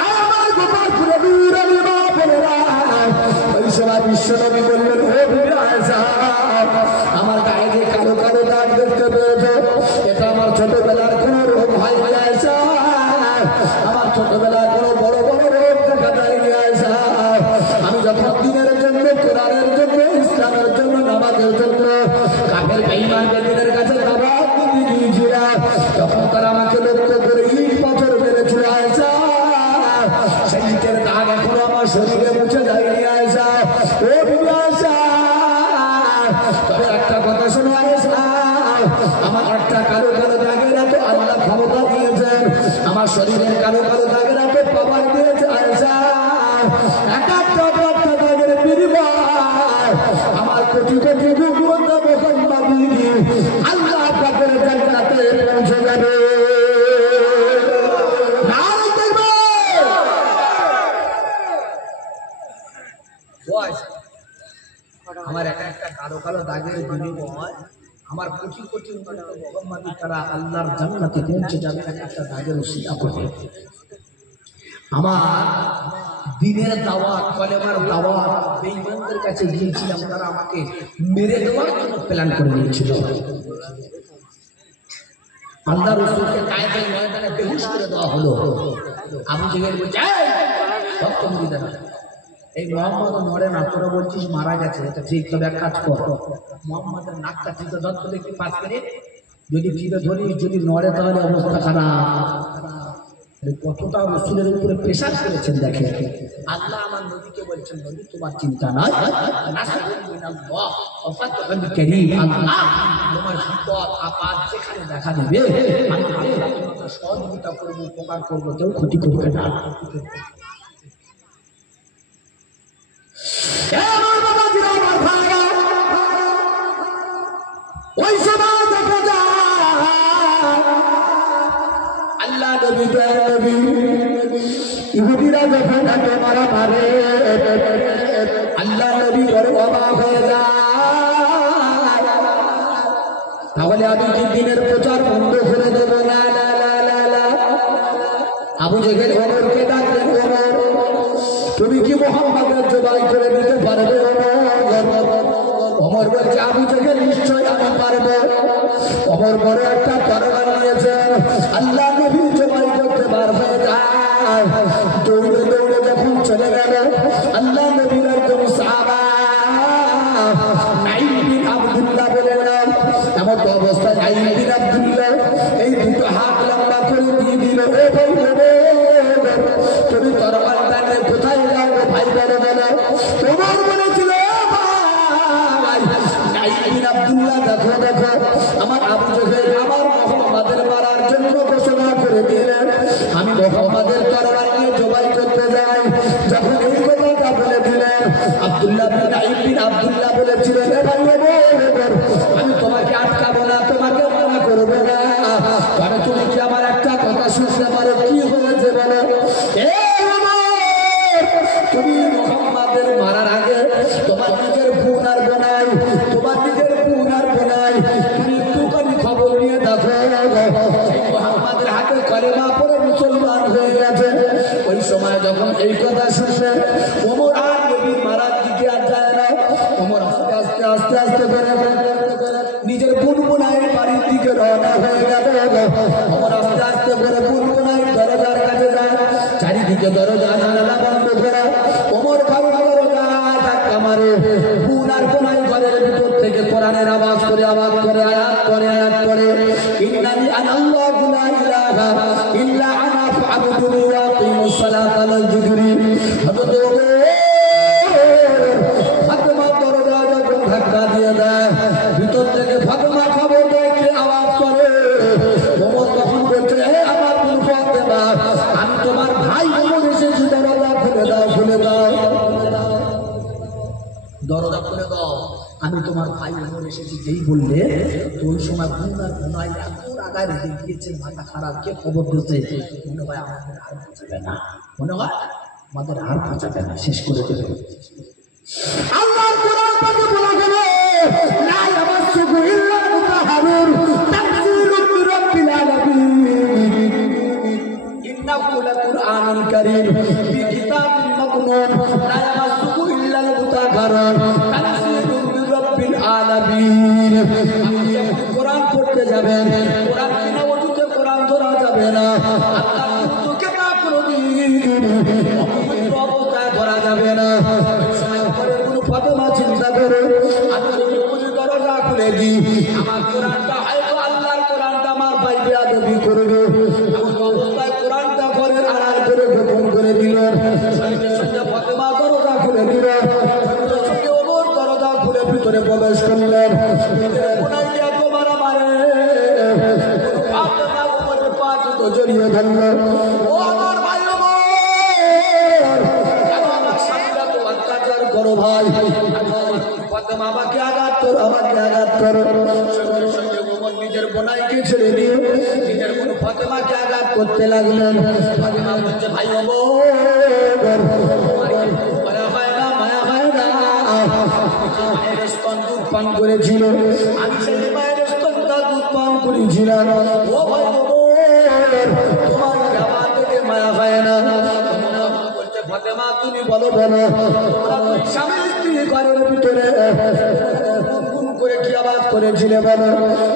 আমার গোপালপুরে বীরানি মা বোনেরা, ওই সময় বিশ্বনবী বললেন, ও বিবি আয়েশা, আমার গায়ে যে কালো কালো দাগ দেখতে পেয়েছো, এটা আমার ছোটবেলার কোনো রোগ হয়নি আয়েশা, আমার ছোটবেলার কোনো বড় বড় রোগ দেখা দেয়নি আয়েশা। আমি যখন দিনের জন্য, কোরআনের জন্য, ইসলামের জন্য, নামাজের জন্য কাফের বেঈমান বেঈমানের কাছে দাওয়াত দিতে গিয়েছিলাম, তখন তারা আমাকে লক্ষ্য করে ইট পাথর মেরেছিল আয়েশা। সেই ইটের দাগ এখনো আমার শরীরে মুছে যায়নি আয়েশা। ও বিবি আয়েশা, তবে একটা কথা শোনো আয়েশা, আমার একটা কালো কালো দাগের এত আল্লাহ ক্ষমতা দিয়েছেন, আমার শরীরের কালো কালো দাগের এত পাওয়ার দিয়েছে আয়েশা। এক একটা দাগের বিনিময় আমার কোটি কোটি গুণা মুহাম্মাদি আল্লাহ পাকের জান্নাতে পৌঁছে যাবে। আমার এক একটা কালো কালো দাগের বিনিময় আমার কোটি কোটি মুহাম্মাদি তারা আল্লাহর জান্নাতে পৌঁছে যাবে এক একটা দাগের ওসিলা করে। আমার দিনের দাওয়াত, কলেমার দাওয়াত বেঈমানদের কাছে গিয়েছিলাম, তারা আমাকে মেরে দেওয়ার জন্য প্ল্যান করে নিয়েছিল। আল্লাহ রাসূলকে কায়েতের ময়দানে বেহুশ করে দেওয়া হলো। আবু জেহেল বলছে, ভক্ত মুরিদারা, এই মোহাম্মদ মরে না, তোরা বলছিস মারা গেছে, এটা ঠিক, তবে এক কাজ কর, মোহাম্মদের নাকটা চিতে ধরতে দেখি 5 মিনিট, যদি চিতে ধরি, যদি নড়ে তাহলে অবস্থা খারাপ। কতটা রাসূলের উপরে প্রেসার করেছেন দেখে। আল্লাহ আমার নবীকে বলছেন, নবী তোমার চিন্তা নাই, নাসরুন মিনাল্লাহ ওয়া ফাতহুন কারীম, আল্লাহ তোমার বিপদ আপদ যেখানে দেখা দেবে আমি আল্লাহ তোমাকে সহযোগিতা করব, উপকার করব, কেউ ক্ষতি করবে না। আমার বাবাজিরা, আমার ভাইরা, ওই সময় দেখা যায় আল্লাহ নবী নবী ইহুদিরা যখন তাকে মারা মারে, আল্লাহ নবী বড় অবাক হয়ে যায়। তাহলে আমি কি দিনের প্রচার বন্ধ করে দেবো? না না না না না। আবু জেহেল ওমরকে ডাকলেন, ওমর, তুমি কি মুহাম্মাদের জবাই করে দিতে পারবে? ওমর বলছে, আবু জেহেল, নিশ্চয় আমি পারবো। ওমর বড় একটা তরবারি নিয়েছেন, আল্লাহ নবী জবাই করতে পারবে এ ভাই তুমি তরবারটা নিয়ে কোথায় যাও ভাই বলো বলো। ওমর বলেছিল আব্দুল্লাহ দেখো দেখো আমার আবু জেহেল আমার মুহাম্মাদের মারার জন্য ঘোষণা করে দিলেন, আমি মুহাম্মাদের তরবার নিয়ে জবাই করতে যাই। যখন এই কথাটা বলে দিলেন আব্দুল্লাহ বিন আব্দুল্লাহ বলেছিলেন এ ভাই ওমর আমি তোমাকে আটকাবো না, তোমাকে মানা করবো না, তবে তুমি কি আমার একটা কথা শুনতে পারো? কি হয়েছে বলো? তুমি মুহাম্মাদের মারার আগে তোমার নিজের বোন আর বোনাই, তোমার নিজের বোন আর বোনাই তুমি একটুখানি খবর নিয়ে দেখো মুহাম্মাদের হাতে কলেমা পড়ে মুসলমান হয়ে গেছে। ওই সময় যখন এই কথা শুনবে ওমর আর নবীর মারার দিকে আর যায় না, ওমর আস্তে আস্তে আস্তে আস্তে করে নিজের বোন বোনাইয়ের বাড়ির দিকে রওনা হয়ে গেল। ওমর আস্তে আস্তে করে বোন বোনাইয়ের দরজার কাছে যায়, চারিদিকে দরজা জানালা বন্ধ করা। ওমর ভাবে দরজা ধাক্কা মারে, বোন আর বোনাই ঘরের ভিতর থেকে কোরআনের আওয়াজ করে আওয়াজ করে আয়াত করে আয়াত করে ইন্নানি আনাল্লাহু লা ইলাহা ইল্লা আনা ফা'বুদুনি ওয়া আকিমুস সালাতা ওয়াল যিকরি। হযরত ওমর ফাতেমা দরজা যখন ধাক্কা দিয়ে দেয় ভিতর থেকে ফাতেমা খবর দেয় কি আওয়াজ করে। ওমর তখন বলছে হে আমার বোন ফাতেমা আমি তোমার ভাই ওমর এসেছি, দরজা খুলে দাও খুলে দাও দরজা খুলে দাও, আমি তোমার ভাই ওমর এসেছি। যেই বললে ওই সময় বোন আর বোনাই এত আগায় রেখে গিয়েছে, মাথা খারাপ, কে খবর দিতে মনে হয় আমাদের আর বাঁচাবে না, মনে হয় আমাদের আর বাঁচাবে না, শেষ করে দেবে। আল্লাহর কোরআন থেকে বলা গেল লা ইয়ামাসসুহু ইল্লা মুতাহহারুন তানজিলুম মির রাব্বিল আলামিন ইন্নাহু লাকুরআনুন কারীম ফি কিতাবিন মাকনুন লা ইয়ামাসসুহু ইল্লা মুতাহহারুন তানজিলুম মির রাব্বিল আলামিন। আপনি কোরআন পড়তে যাবেন, কোরআন বিনা ওযুতে কোরআন ধরা যাবে না, আল্লাহর ওযুকে না কোনদিন অপবিত্র অবস্থায় ধরা যাবে না। ফাতেমা চিন্তা করে আমি যদি কোনো দরজা খুলে দিই আমার কোরআনটা হয়তো আল্লাহর কোরআনটা আমার ভাই বেয়াদবি করবে, এমন অবস্থায় কোরআনটা ঘরের আড়াল করে গোপন করে দিল। সঙ্গে সঙ্গে ফাতেমা দরজা খুলে দিল, সঙ্গে সঙ্গে ওমর দরজা খুলে ভিতরে প্রবেশ করলেন। ওনাকে এত মারামারে ফাতেমা ওমরের পা দুটো জড়িয়ে ধরল, ও আমার ভাই ওমর কেন আমার স্বামীরা তো অত্যাচার করো ভাই, ফাতেমা আমাকে আঘাত করো আমাকে আঘাত করো। সঙ্গে সঙ্গে ওমর নিজের বোনাইকে ছেড়ে দিয়ে নিজের বোন ফাতেমাকে আঘাত করতে লাগলেন। ফাতেমা বলছে ভাই ওমর মায়া হয় না, মায়া হয় না, মায়ের স্তন দুধ পান করেছিল, আমি সেই মায়ের স্তনটা দুধ পান করেছিলাম, ও ভাই ওমর তোমার আমার থেকে মায়া হয় না। বলছে ফাতেমা তুমি বলো বলো স্বামী স্ত্রী ঘরের ভিতরে গুনগুন করে কি আওয়াজ করেছিলে বলো।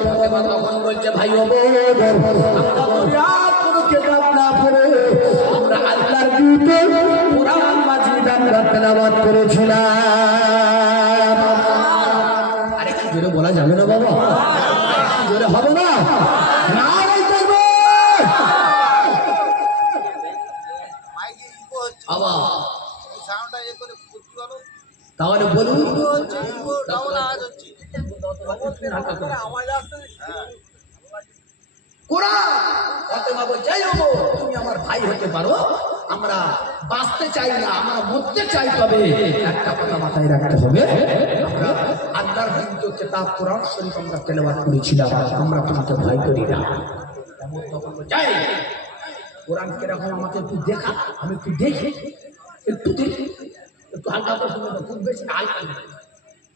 ফাতেমা তখন বলছে ভাই ওমর আমরা কোনো কিতাব না পড়ে আমরা আল্লাহর দিতে কোরআন মাজিদ আমরা তেলাওয়াত করেছিলাম। আরে কি জোরে বলা যাবে না বাবা, কি জোরে হবে না? না তাহলে বলুন তুমি আমার ভাই হতে পারো, আমরা বাঁচতে চাই না, আমরা মরতে চাই, তবে একটা কথা মাথায় রাখতে হবে আমরা আল্লাহর কিন্তু কিতাব কোরআন শরীফ আমরা তেলাওয়াত করেছিলাম, আমরা তোমাকে ভয় করি না। কোরআন কিরকম আমাকে একটু দেখা, আমি একটু দেখি, একটু দেখি, একটু হালকা করে শুনে, খুব বেশি হালকা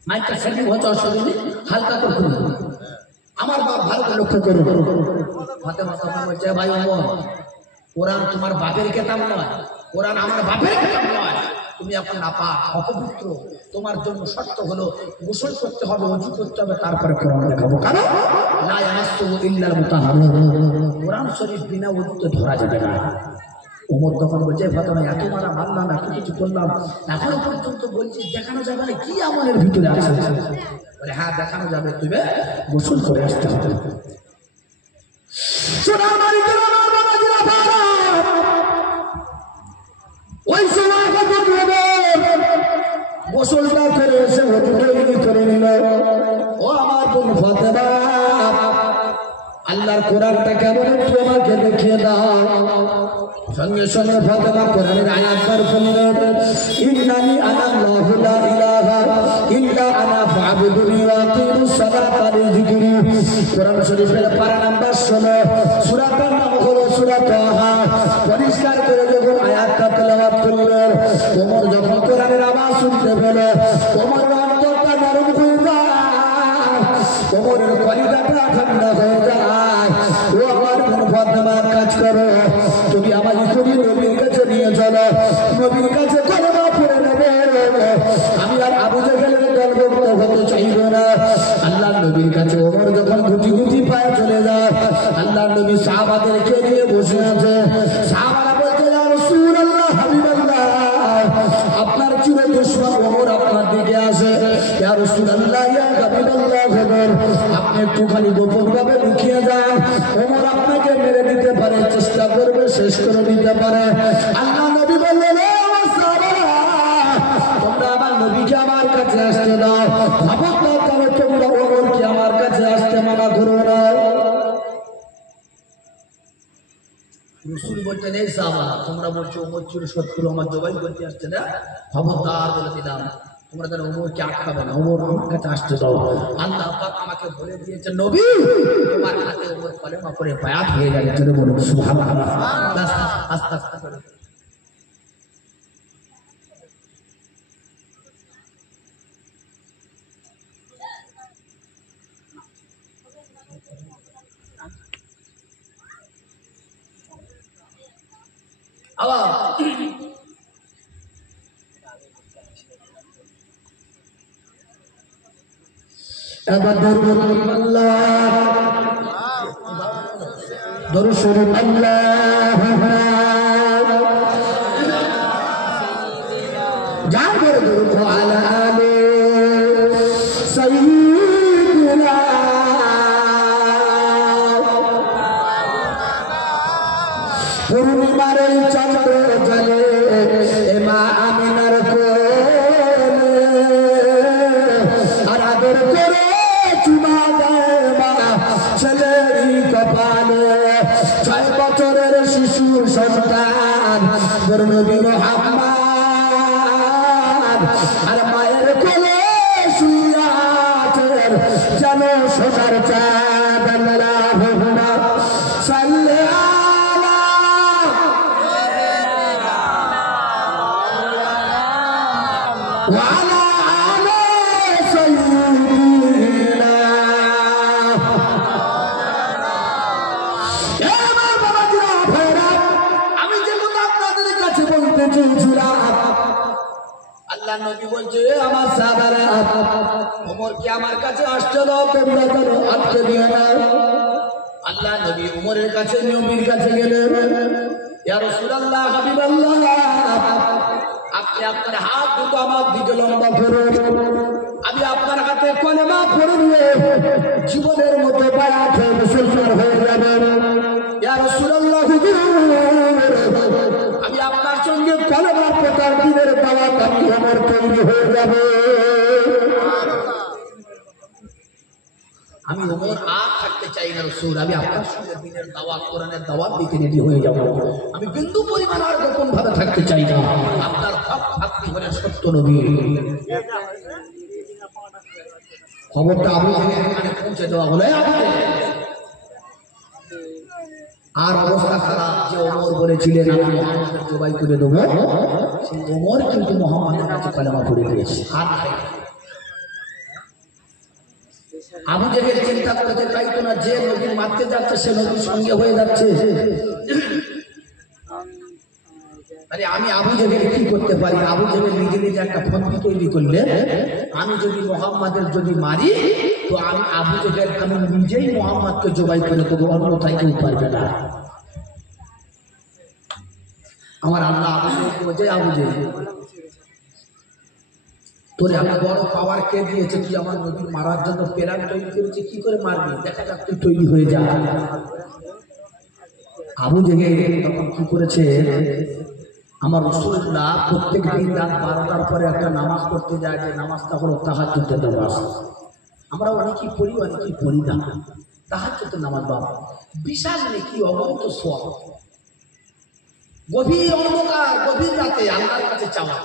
মাইকটা সেটিং হচ্ছে অসুবিধা নেই, হালকা করে শুনে আমার বাপ ভালো করে লক্ষ্য করুন। ফাতেমা তখন বলছে ভাই ওমর কোরআন তোমার বাপের কিতাব নয়, কোরআন আমার বাপের কিতাব নয়, তুমি এখন নাপাক অপবিত্র, তোমার জন্য শর্ত হলো গোসল করতে হবে, ওযু করতে হবে, তারপরে কোরআন দেখাবো, কারণ লা ইয়ামাসসুহু ইল্লাল মুতাহহারুন, কোরআন শরীফ বিনা ওযুতে ধরা যাবে না। ওমর তখন বলছে ফাতেমা এত মারা মারলাম, এত কিছু করলাম, এখনো পর্যন্ত বলছি দেখানো যাবে না, কি আমলের ভিতরে আছে? বলে হ্যাঁ দেখানো যাবে, তুমি গোসল করে আসতে হবে। সোনার মানিকের আমার বাবা জিরাফা গোসলটা করে এসে ওকে তৈরি করে নিল। ও আমার বোন ফাতেমা, আল্লাহর কোরআনটা কেমন একটু আমাকে দেখিয়ে দাও। সঙ্গে সঙ্গে ফাতেমা কোরআনের আয়াত বার করলেন, ইন্নানি আনাল্লাহু লা ইলাহা ইল্লা আনা ফা'বুদুনি ওয়া আকিমুস সালাতা লিযিকরি। কোরআন শরীফের পারা নাম্বার 16, সূরাটার নাম হলো সূরা তাহা। পরিষ্কার করে যখন আয়াতটা তেলাওয়াত করলেন, ওমর যখন কোরআনের আওয়াজ শুনতে পেল, ওমরের অন্তরটা নরম হয়ে যায়, ওমরের কলিজাটা ঠান্ডা হয়ে যায়। ও আমার বোন ফাতেমা, কাজ করো, তুমি আমার ইসুরি নবীর কাছে নিয়ে চলো, নবীর কাছে কলমা পড়ে নেবে। আমি আর আবু জাহেলের দলভুক্ত হতে চাইব না। আল্লাহর নবীর কাছে ওমর যখন গুটি গুটি পায়ে চলে যায়, আল্লাহর নবী সাহাবাদেরকে নিয়ে বসে আছে। সাহাবারা বলতে, ইয়া রাসূলুল্লাহ, হাবিবাল্লাহ, আপনার চির দুশমন ওমর আপনার দিকে আসে। ইয়া রাসূলুল্লাহ, ইয়া হাবিবাল্লাহ, আপনি একটুখানি গোপন ভাবে লুকিয়ে যান, ওমর আপনাকে মেরে দিতে পারে, চেষ্টা করবে, শেষ করে দিতে পারে। আল্লাহ নবী বললেন, তোমরা আমার নবীকে আমার কাছে আসতে দাও, খবরদার তবে তোমরা ওমরকে আমার কাছে আসতে মানা করো না। রসুল বলছেন, এই সাহাবারা, তোমরা বলছো ওমর চির শত্রু, আমার জবাই করতে আসছে না, খবরদার বলে দিলাম, তোমরা যেন ওমরকে আটকাবে না, ওমর আমার কাছে আসতে দাও। আল্লাহ পাক আমাকে বলে দিয়েছে, নবী তোমার হাতে ওমর কলেমা পড়ে বায়াত হয়ে যাবে। চলে বলুন সুবহানাল্লাহ। আস্তে আস্তে করে আবার এবার দরুদ আল্লাহ, দরুদ শরীফ আল্লাহ, যার করে দরুদ আলা আলি সাইয়্যিদিনা। পূর্ণিমার এই চন্দ্র জলে মা আমিনার কোলে আর আদর করে চুমা দেয় মা ছেলেরই কপালে। 6 বছরের শিশু সন্তান নবী মুহাম্মদ আর মায়ের কোলে শুয়ে আছেন যেন সোনার চাঁদ। আল্লাহুম্মা সাল্লি وعلى آل سيدنا। আমি যে কথা আপনাদের কাছে বলতে চেয়েছিলাম, আল্লাহ নবী বলছে, আমার সাহাবারা, ওমরকে আমার কাছে আসতে দাও, তোমরা যেন আটকে দিও না। আল্লাহ নবী ওমরের কাছে, নবীর কাছে গেলেন, ইয়া রাসূলুল্লাহ, হাবিবাল্লাহ, আপনি আপনার হাত দুটো আমার দিকে লম্বা করুন, আমি আপনার হাতে কলেমা পড়ে নিয়ে জীবনের মতো বায়াত হয়ে মুসলমান হয়ে যাবেন। ইয়া রাসূলুল্লাহ, হুজুর, আমি আপনার সঙ্গে কলেমা পড়ার দিনের দাওয়াত আমি আমার তৈরি হয়ে যাবে। আমি ওমর আর থাকতে চাই না রাসূল, আমি আপনার সঙ্গে দিনের দাওয়াত, কোরআনের দাওয়াত দিতে রেডি হয়ে যাব। আমি বিন্দু পরিমাণ আর গোপন ভাবে থাকতে চাই না। আপনার হক আপনি হলেন সত্য নবী। খবরটা আবু জাহেলের কানে পৌঁছে দেওয়া হলো। আর অবস্থা খারাপ, যে ওমর বলেছিলেন আমি মুহাম্মদের জবাই করে দেবো, সেই ওমর কিন্তু মুহাম্মদের কাছে কলেমা পড়ে দিয়েছে। আর আবু জাহেল চিন্তা করতে চাইতো না, যে নবী মারতে যাচ্ছে সে নবীর সঙ্গে হয়ে যাচ্ছে। মানে আমি আবু জাহেল কি করতে পারি? আবু জাহেল নিজে নিজে একটা ফন্দি তৈরি করলে, আমি যদি মুহাম্মাদের যদি মারি, তো আমি আবু জাহেল আমি নিজেই মুহাম্মাদকে জবাই করে দেবো, অন্যথায় কেউ পারবে না। আমার আল্লাহ আবু জাহেলকে বলছে, আবু জাহেল, তোর এত বড় পাওয়ার কে দিয়েছে? তুই আমার নবী মারার জন্য প্ল্যান তৈরি করেছে, কি করে মারবি? দেখা যাক, তুই তৈরি হয়ে যা। আবু জাহেল তখন কি করেছে, আমার রাসূলুল্লাহ প্রত্যেক দিন রাত 12টার পরে একটা নামাজ পড়তে যায়, যে নামাজটা হলো তাহাজ্জুদের নামাজ। আমরা অনেকেই পড়ি, অনেকেই পড়ি না। তাহাজ্জুদের নামাজ বাবা বিশাল নেকি, অনন্ত সওয়াব। গভীর অন্ধকার, গভীর রাতে আল্লাহর কাছে চাওয়া।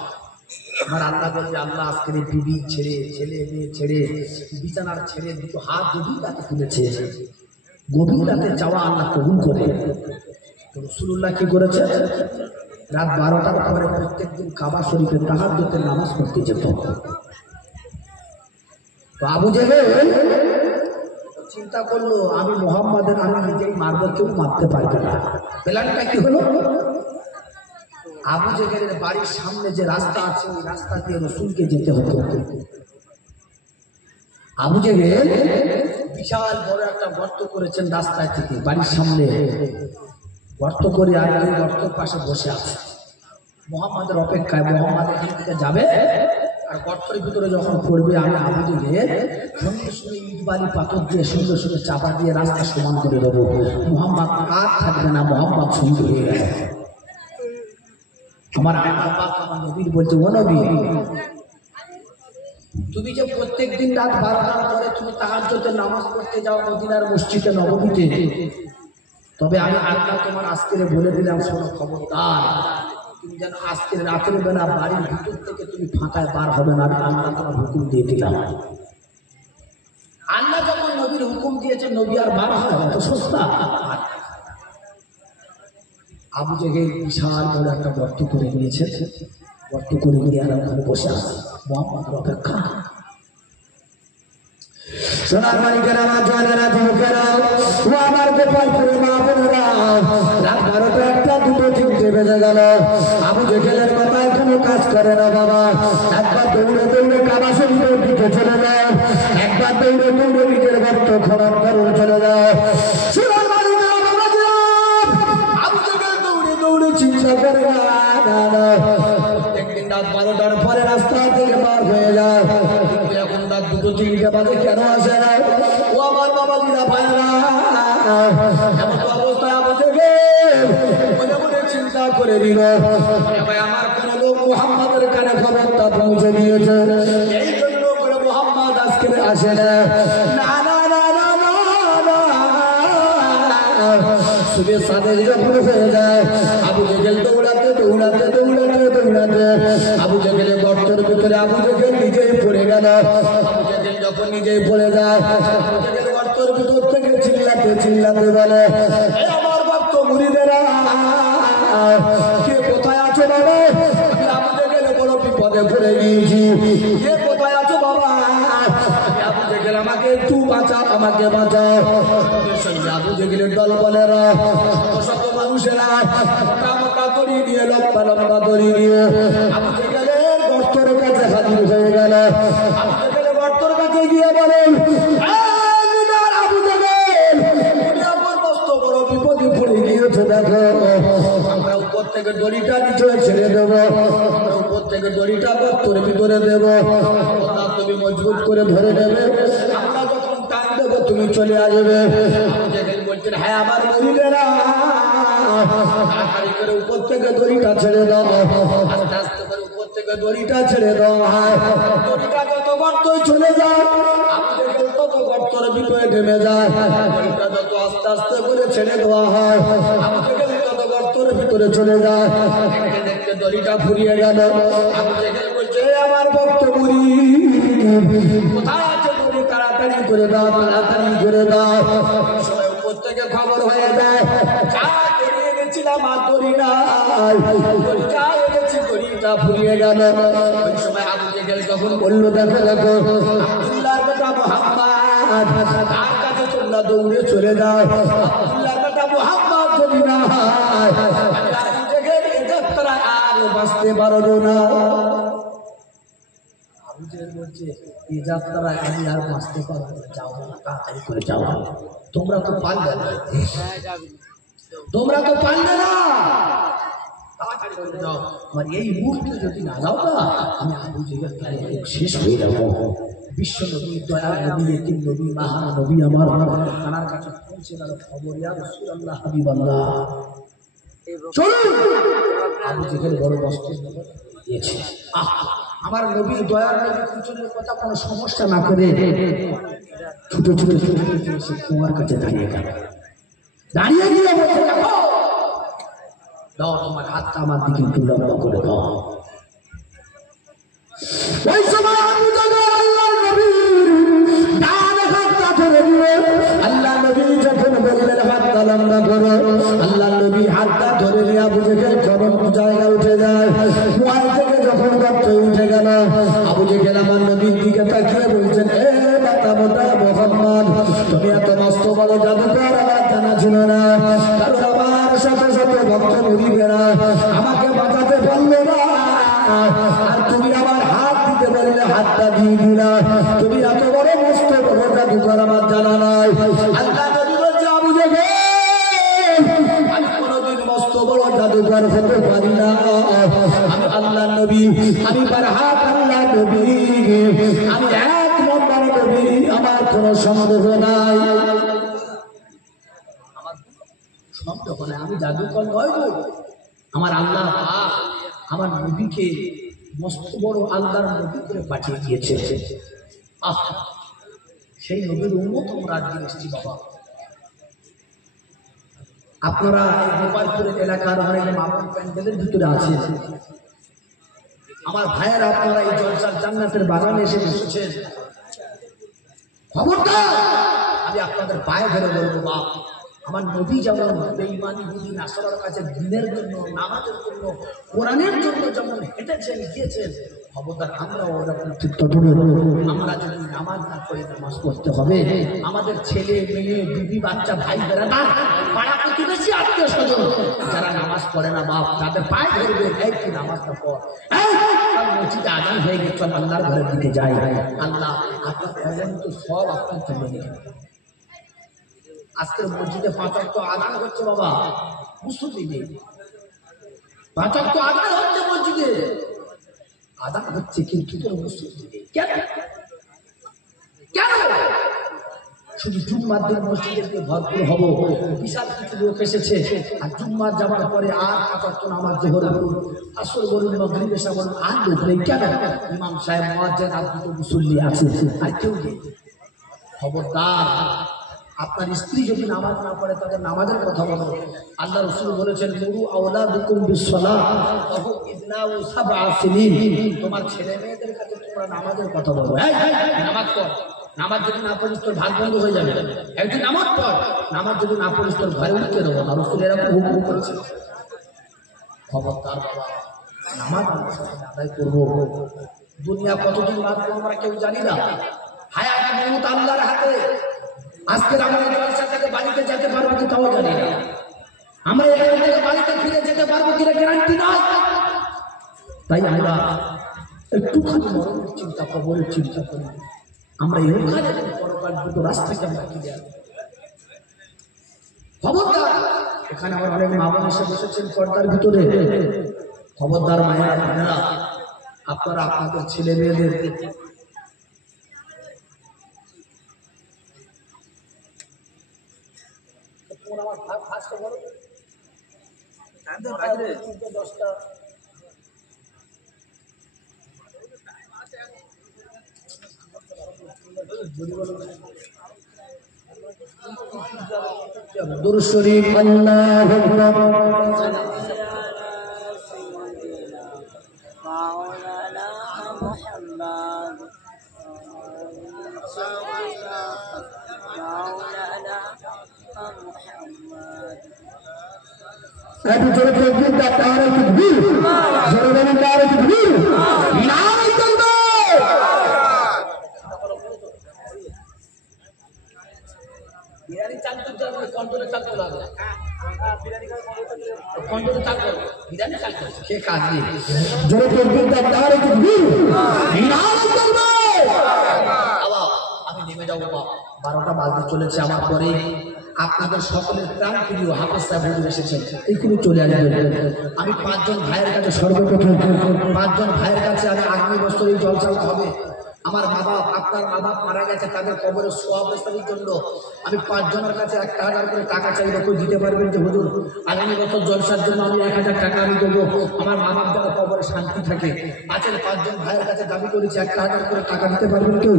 আমার আল্লাহ বলবে, আল্লাহ আজকের বিবি ছেড়ে, ছেলে মেয়ে ছেড়ে, বিছানার ছেড়ে দুটো হাত গভীর রাতে তুলেছে। গভীর রাতে চাওয়া আল্লাহ কবুল করে। রাসূলুল্লাহ কি করেছে? রাত 12টার পরে প্রত্যেকদিন কাবা শরীফে তাহাজ্জুদের নামাজ পড়তে যেত। তো আবু জেহেল চিন্তা করলো, আমি মুহাম্মাদের আমি নিজেই মারবো, কেউ মারতে পারবে না। প্ল্যানটা কি হলো? আবু জেহেলের বাড়ির সামনে যে রাস্তা আছে, ওই রাস্তা দিয়ে রাসূলকে যেতে হতো। আবু জেহেল বিশাল বড় একটা গর্ত করেছেন রাস্তায় থেকে, বাড়ির সামনে গর্ত করে, আর ওই গর্তের পাশে বসে আছে মুহাম্মাদের অপেক্ষায়। মুহাম্মাদ এখান থেকে যাবে আর গর্তের ভিতরে যখন পড়বে, আমি আবু জেহেল সঙ্গে সঙ্গে ইট বালি পাথর দিয়ে সঙ্গে সঙ্গে চাপা দিয়ে রাস্তা সমান করে দেবো। মুহাম্মাদ আর থাকবে না, মুহাম্মাদ শহীদ হয়ে গেল। আমার আল্লাহ পাক আমার নবীর বলছে, ও নবী, তুমি যে প্রত্যেক দিন রাত 12টার পরে তুমি তাহাজ্জুদের নামাজ পড়তে যাও মদিনার মসজিদে নববীতে, তবে আমি আল্লাহ তোমার আজকে বলে দিলাম, শোনো খবরদার, তুমি যেন আজকের রাতের বেলা বাড়ির ভিতর থেকে তুমি ফাঁকায় বার হবে না। আমি আল্লাহ তোমার হুকুম দিয়ে দিলাম। আল্লাহ যখন নবীর হুকুম দিয়েছে, নবী আর বার হয় এত সস্তা? আবু জেহেল বিশাল বড় একটা গর্ত করে নিয়েছে, গর্ত করে নিয়ে আর ওখানে বসে আছে মুহাম্মাদের অপেক্ষা। সোনার মালিকেরা, আমার জানেরা, যুবকেরা, ও আমার গোপালপুরের মা বোনেরা, রাত 12টা, 1টা, 2টো, 3টে বেজে গেল। আবু জেহেলের মাথায় কোনো কাজ করে না বাবা। একবার দৌড়ে দৌড়ে কাবা শরীফের দিকে চলে যায়, একবার দৌড়ে দৌড়ে নিজের গর্ত খনন করে চলে যায়। সোনার মালিকেরা, বাবাজিরা, আবু জেহেল দৌড়ে দৌড়ে চিন্তা করে না, প্রত্যেকদিন রাত 12টার পরে রাস্তা থেকে বার হয়ে যায়, কিন্তু এখন রাত 2টো 3টে বাজে কেন আসে না? ও আমার বাবাজিরা, ভাইরা, এমন অবস্থায় আবু জেহেল মনে মনে চিন্তা করে নিল, ভাই আমার কোন লোক মুহাম্মাদের কানে খবরটা পৌঁছে দিয়েছে, এই জন্য করে মুহাম্মদ আজকে আসে না। না না না না না না, সুবে সাদের যখন হয়ে যায়, আবু জেহেল দৌড়াতে দৌড়াতে দৌড়াতে দৌড়াতে আবু জেহেলের গর্তের ভিতরে আবু জেহেল নিজেই পড়ে গেল। আবু জেহেল যখন নিজেই পড়ে যায়, আবু জেহেল গর্তের ভিতর থেকে চিল্লাতে চিল্লাতে বলে, এই আমার ভক্ত মুরিদেরা, কে কোথায় আছো বাবা? আমি আবু জেহেল বড় বিপদে পড়ে গিয়েছি, কে কোথায় আছো বাবা? আবু জেহেল আমাকে একটু বাঁচাও, আমাকে বাঁচাও। আবু জেহেলের দল বলেরা, শত মানুষেরা মোটা মোটা দড়ি দিয়ে, লম্বা লম্বা দড়ি দিয়ে আবু জেহেলের গর্তের কাছে হাজির হয়ে গেল। আবু জেহেলের গর্তের কাছে গিয়ে বলেন, আবু জেহেল, তুমি আমার মস্ত বড় বিপদে পড়ে গিয়েছো, দেখো আমরা উপর থেকে দড়িটা নিচে ছেড়ে দেবো, আমরা উপর থেকে দড়িটা গর্তের ভিতরে দেবো, তুমি মজবুত করে ধরে নেবে, আমরা যখন টান দেবো তুমি চলে আসবে। আবু জেহেল বলছেন, হ্যাঁ আমার মুরিদেরা, তাড়াতাড়ি করে উপর থেকে দড়িটা ছেড়ে দাও, আস্তে আস্তে করে উপর থেকে দড়িটা ছেড়ে দাও। দড়িটা যত গর্ত চলে যায়, আবু জেহেল তত গর্তের ভিতরে নেমে যায়। দড়িটা যত আস্তে আস্তে করে ছেড়ে দেওয়া হয়, আবু জেহেল তত গর্তের ভিতরে চলে যায়। দেখতে দেখতে দড়িটা ফুরিয়ে গেল। আবু জেহেল বলছে, আমার ভক্ত মুরিদ, কোথায় আছে দড়ি? তাড়াতাড়ি করে দাও, তাড়াতাড়ি করে দাও। সবাই উপর থেকে খবর হয়ে যায়, দড়িটা ফুরিয়ে গেল। ওই সময় আবু জেহেল যখন বললো, দেখো দেখো আব্দুল্লাহর বেটা মুহাম্মদ, তার কাছে তোমরা দৌড়ে চলে যাও, আব্দুল্লাহর বেটা মুহাম্মদ যদি না হয়, আবু জেহেল এ যাত্রা আর বাঁচতে পারবো না। আবু জেহেল বলছে, এই যাত্রায় আমি আর বাঁচতে পারবো না, যাও না, তাড়াতাড়ি করে যাও, তোমরা তো পারবে না, তোমরা তো পারলে না, তাড়াতাড়ি করে যাও। আমার এই মুহূর্তে যদি না যাও না, আমি আবু জেহেল তাহলে শেষ হয়ে যাবো। বিশ্ব নবী, দয়াল নবী, এতিম নবী, মহান নবী আমার কানার কাছে পৌঁছে গেল খবর, ইয়া রাসূলুল্লাহ, হাবিবাল্লাহ, চলুন। আবু জেহেল বড় কষ্ট দিয়েছে। আমার নবী দয়ার নবী পিছনের কথা কোনো সমস্যা না করে ছুটে ছুটে ছুটে ছুটে এসে কুয়ার কাছে দাঁড়িয়ে গেল। দাঁড়িয়ে গিয়ে বলছে, দেখো দাও তোমার হাতটা আমার দিকে একটু লম্বা করে দাও। ওই সময় আবু জেহেল আল্লাহর নবীর ডান হাতটা ধরে নিয়ে আল্লাহ নবী যখন বললেন হাতটা লম্বা করো, আল্লাহ নবী হাতটা ধরে নিয়ে আবু জেহেল গরম জায়গা উঠে যায়। কুয়ার থেকে যখন রক্ত উঠে গেল, আবু জেহেল আমার নবীর দিকে তাকিয়ে বলছেন, এ মাতা মোটা মুহাম্মদ, তুমি এত মস্ত বড় জাদুকর আমার জানা ছিল না। কারণ আমার সাথে সাথে ভক্ত মুরিদেরা আমাকে বাঁচাতে পারলো না, আর তুমি আমার হাত দিতে বললে হাতটা দিয়ে দিলা। তুমি এত বড় মস্ত বড় জাদুকর আমার জানা নাই। আল্লাহ নবী বলছে, আবু জেহেল, আমি কোনোদিন মস্ত বড় জাদুকর হতে পারি না। আমি আল্লাহ নবী, আমি বারহাত আল্লাহ নবী, আমি এক নম্বর নবী, আমার কোনো সন্দেহ নাই। আমার সন্দেহ নাই, আমি জাদুকর নয় গো। আমার আল্লাহ আমার নবীকে মস্ত বড় আল্লাহর নবী করে পাঠিয়ে দিয়েছে। সেই নবীর উম্মত আমরা আজকে এসেছি বাবা। আপনারা এই গোপালপুরের এলাকার অনেক মামুন প্যান্ডেলের ভিতরে আছেন। আমার ভাইয়েরা, আপনারা এই জলসার জান্নাতের বাগানে এসে বসেছেন। খবরদার, আমি আপনাদের পায়ে ধরে বলবো, বাপ, আমার নবী যেমন বেঈমানি বুদ্ধি নাসারার কাছে দিনের জন্য, নামাজের জন্য, কোরআনের জন্য যেমন হেঁটেছেন গিয়েছেন, খবরদার আমরাও ওরকম ঠিক ততই। আমরা যদি নামাজ না করে নামাজ পড়তে হবে, আমাদের ছেলে মেয়ে বিবি বাচ্চা ভাই বেড়াদার পাড়া প্রতিবেশী আত্মীয় স্বজন যারা নামাজ পড়ে না বাপ, তাদের পায়ে ধরবে, এই কি নামাজটা পড়, মসজিদে আজান হয়ে গেছে, চল আল্লাহর ঘরের দিকে যাই। আল্লাহ আপনার তো সব আপনার চলে গেছে। আজকের মসজিদে 5 ওয়াক্ত আজান হচ্ছে বাবা, মুসল্লি নেই। 5 ওয়াক্ত আজান হচ্ছে মসজিদে, আজান হচ্ছে কিন্তু কোনো মুসল্লি নেই। কেন কেন? শুধু জুম্মার দিন মসজিদে ভরপুর হবো, বিশাল কিছু লোক এসেছে, আর জুম্মার যাওয়ার পরে আর 5 ওয়াক্ত নামাজ জোহর বলুন, আসর বলুন, মাগরিব এশা বলুন, আর লোক নেই। কেন? ইমাম সাহেব, মুয়াজ্জিন আর দুটো মুসল্লি আছে, আর কেউ নেই। খবরদার, আপনার স্ত্রী যদি নামাজ না পড়ে তাদের নামাজের কথা বলো। আল্লাহ রাসূল বলেছেন, মুরু আওলাদুকুম বিসসালাহ ওয়াহুম ইবনাউ সাবআ সিনিন। তোমার ছেলে মেয়েদের কাছে তোমরা নামাজের কথা বলো। নামাজ পড়, নামাজ যদি না পড়িস তোর ভাত বন্ধ হয়ে যাবে। একদিন নামাজ পড়, নামাজ যদি না পড়িস তোর ঘরে উঠতে দেবো না। রাসূল এরকম হুকুম করেছে। খবরদার বাবা, নামাজ আমরা সাথে আদায় করবো। দুনিয়া কতদিন বাঁচবো আমরা কেউ জানি না। হায়াত মওত আল্লাহর হাতে। আজকের আমরা জলসা থেকে বাড়িতে যেতে পারবো কি তাও জানি না। আমরা এখান থেকে বাড়িতে ফিরে যেতে পারবো কিনা গ্যারান্টি নাই। তাই আমরা একটুখানি মরণের চিন্তা, কবরের চিন্তা করি। আমরা এখানে পরকাল দুটো রাস্তাকে আমরা কি দেয়। খবরদার, এখানে আমার অনেক মা বোন এসে বসেছেন পর্দার ভিতরে। খবরদার মায়েরা, বোনেরা, আপনারা আপনাদের ছেলে মেয়েদের দুরূদ শরীফ আল্লাহু আকবার। Abu Bakar Siddiq Naare Takbir, Zalman Naare Takbir, Naare Takbir. Birani চালতে যাবে, কন্ট্রোলে চালতে লাগবে। বিরিয়ানি কন্ট্রোলে চালতে, বিরিয়ানি চালতে কে কাজে জোরে তাকবীর নারে তাকবীর, নারে তাকবীর। আল্লাহ, আমি নেমে যাব বাবা, 12টা বাজতে চলেছে। আমার পরে আপনাদের সকলের প্রাণ প্রিয় হাফেজ সাহেব হুজুর এসেছেন, এইখানে চলে আসবেন। আমি 5 জন ভাইয়ের কাছে সর্বপ্রথম 5 জন ভাইয়ের কাছে আমি আগামী বছর এই জলসা হবে আমার মা বাপ, আপনার মা বাপ মারা গেছে, তাদের কবরের সোয়াব রেস্তারির জন্য আমি 5 জনের কাছে 1,000 করে টাকা চাইলে কেউ দিতে পারবেন যে হুজুর আগামী বছর জলসার জন্য আমি 1,000 টাকা আমি দেবো, আমার মা বাপ যারা কবরে শান্তি থাকে। আছেন 5 জন ভাইয়ের কাছে দাবি করেছি 1,000 করে টাকা দিতে পারবেন কেউ?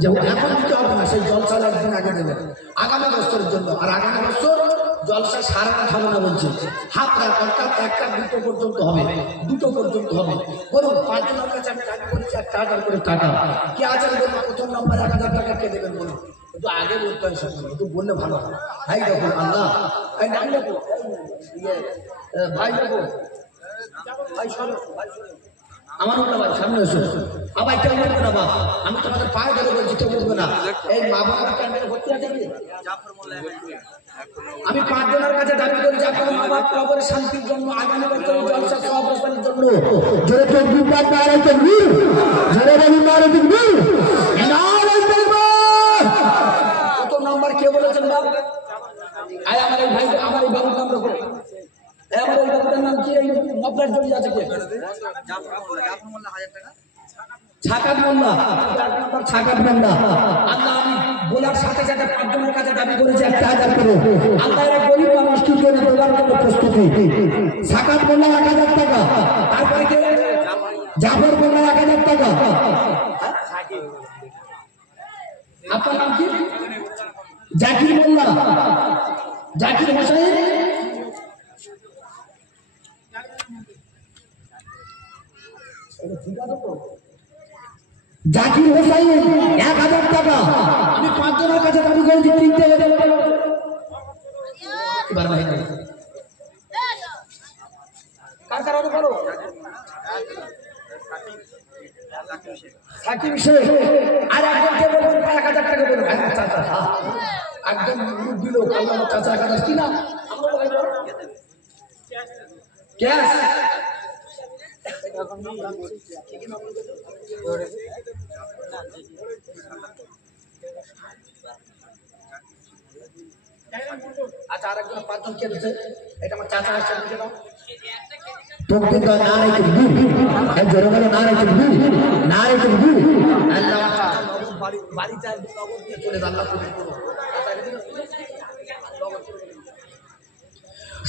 যে এখন দিতে হবে না, সেই জলসার একদিন আগে দেবেন আগামী বছরের জন্য। আর আগামী বছর জলসা সারা রাত হবে না বলছে, হাফ রাত, অর্থাৎ 1টা 2টো পর্যন্ত হবে, 2টো পর্যন্ত হবে। বলুন 5 জনের কাছে আমি দাবি করেছি 1,000 করে টাকা। কে আছেন বলুন? প্রথম নাম্বার 1,000 টাকা কে দেবেন বলুন? একটু আগে বলতে হয় সকল, একটু বললে ভালো হয়। ভাই দেখো আল্লাহ, এই নাম দেখো, ভাই দেখো, ভাই সরো, ভাই সরো। আমার উল্টা ভাই সামনে এসো। আবার কেউ বলবে না বাবা, আমি তোমাদের পায়ে ধরে বলছি, কেউ বলবে না। এই মা বাবার ক্যান্টিনে ভর্তি আছে কি? আমি 5 জনের কাছে দাবি করি যে আপনার মা বাপ কবরের শান্তির জন্য আগামী বছর জলসা সব বছরের জন্য জোরে তকবীর, নারে তকবীর, জোরে বলি নারে তকবীর, নারে তকবীর। কত নাম্বার কে বলেছেন বাবা? আয় আমার এই ভাই, আমার এই বাবুর নাম রাখো। আমার এই বাবুটার নাম কি? এই মফলার জড়ি আছে কে? ছাকাত মোল্লা, ছাকাত মোল্লা। আল্লাহ আমি বলার সাথে সাথে 5 জনের কাছে দাবি করেছি 1,000 করে। আল্লাহ এর গরিব মানুষ কি করে দেওয়ার জন্য প্রস্তুতি। ছাকাত মোল্লা 1,000 টাকা। তারপরে কে? জাফর মোল্লা 1,000 টাকা। আপনার নাম কি? জাকির মোল্লা, জাকির হোসেন। জাকির হোসেন 1,000 টাকা। আমি 5 জনের কাছে দাবি করেছি 3টে। এবার ভাই কার কার অর্ডার করো? সাকিব শেখ। আর একজনকে বলবেন 1,000 টাকা বলবেন। চাচা একদম মুরব্বী লোক, আল্লাহ চাচা 1,000 কি না? আমরা বলি ক্যাশ। আচ্ছা আরেকজন 5 জন কে দিচ্ছে? এটা আমার চাচা আসছে, বুঝে নাও। তকবীর দাও, নারে তকবীর, এই জোরে বলো নারে তকবীর, নারে তকবীর। আল্লাহ চাচা নগদ বাড়ি চাই, নগদ দিয়ে চলে যান, আল্লাহ কবুল করুন।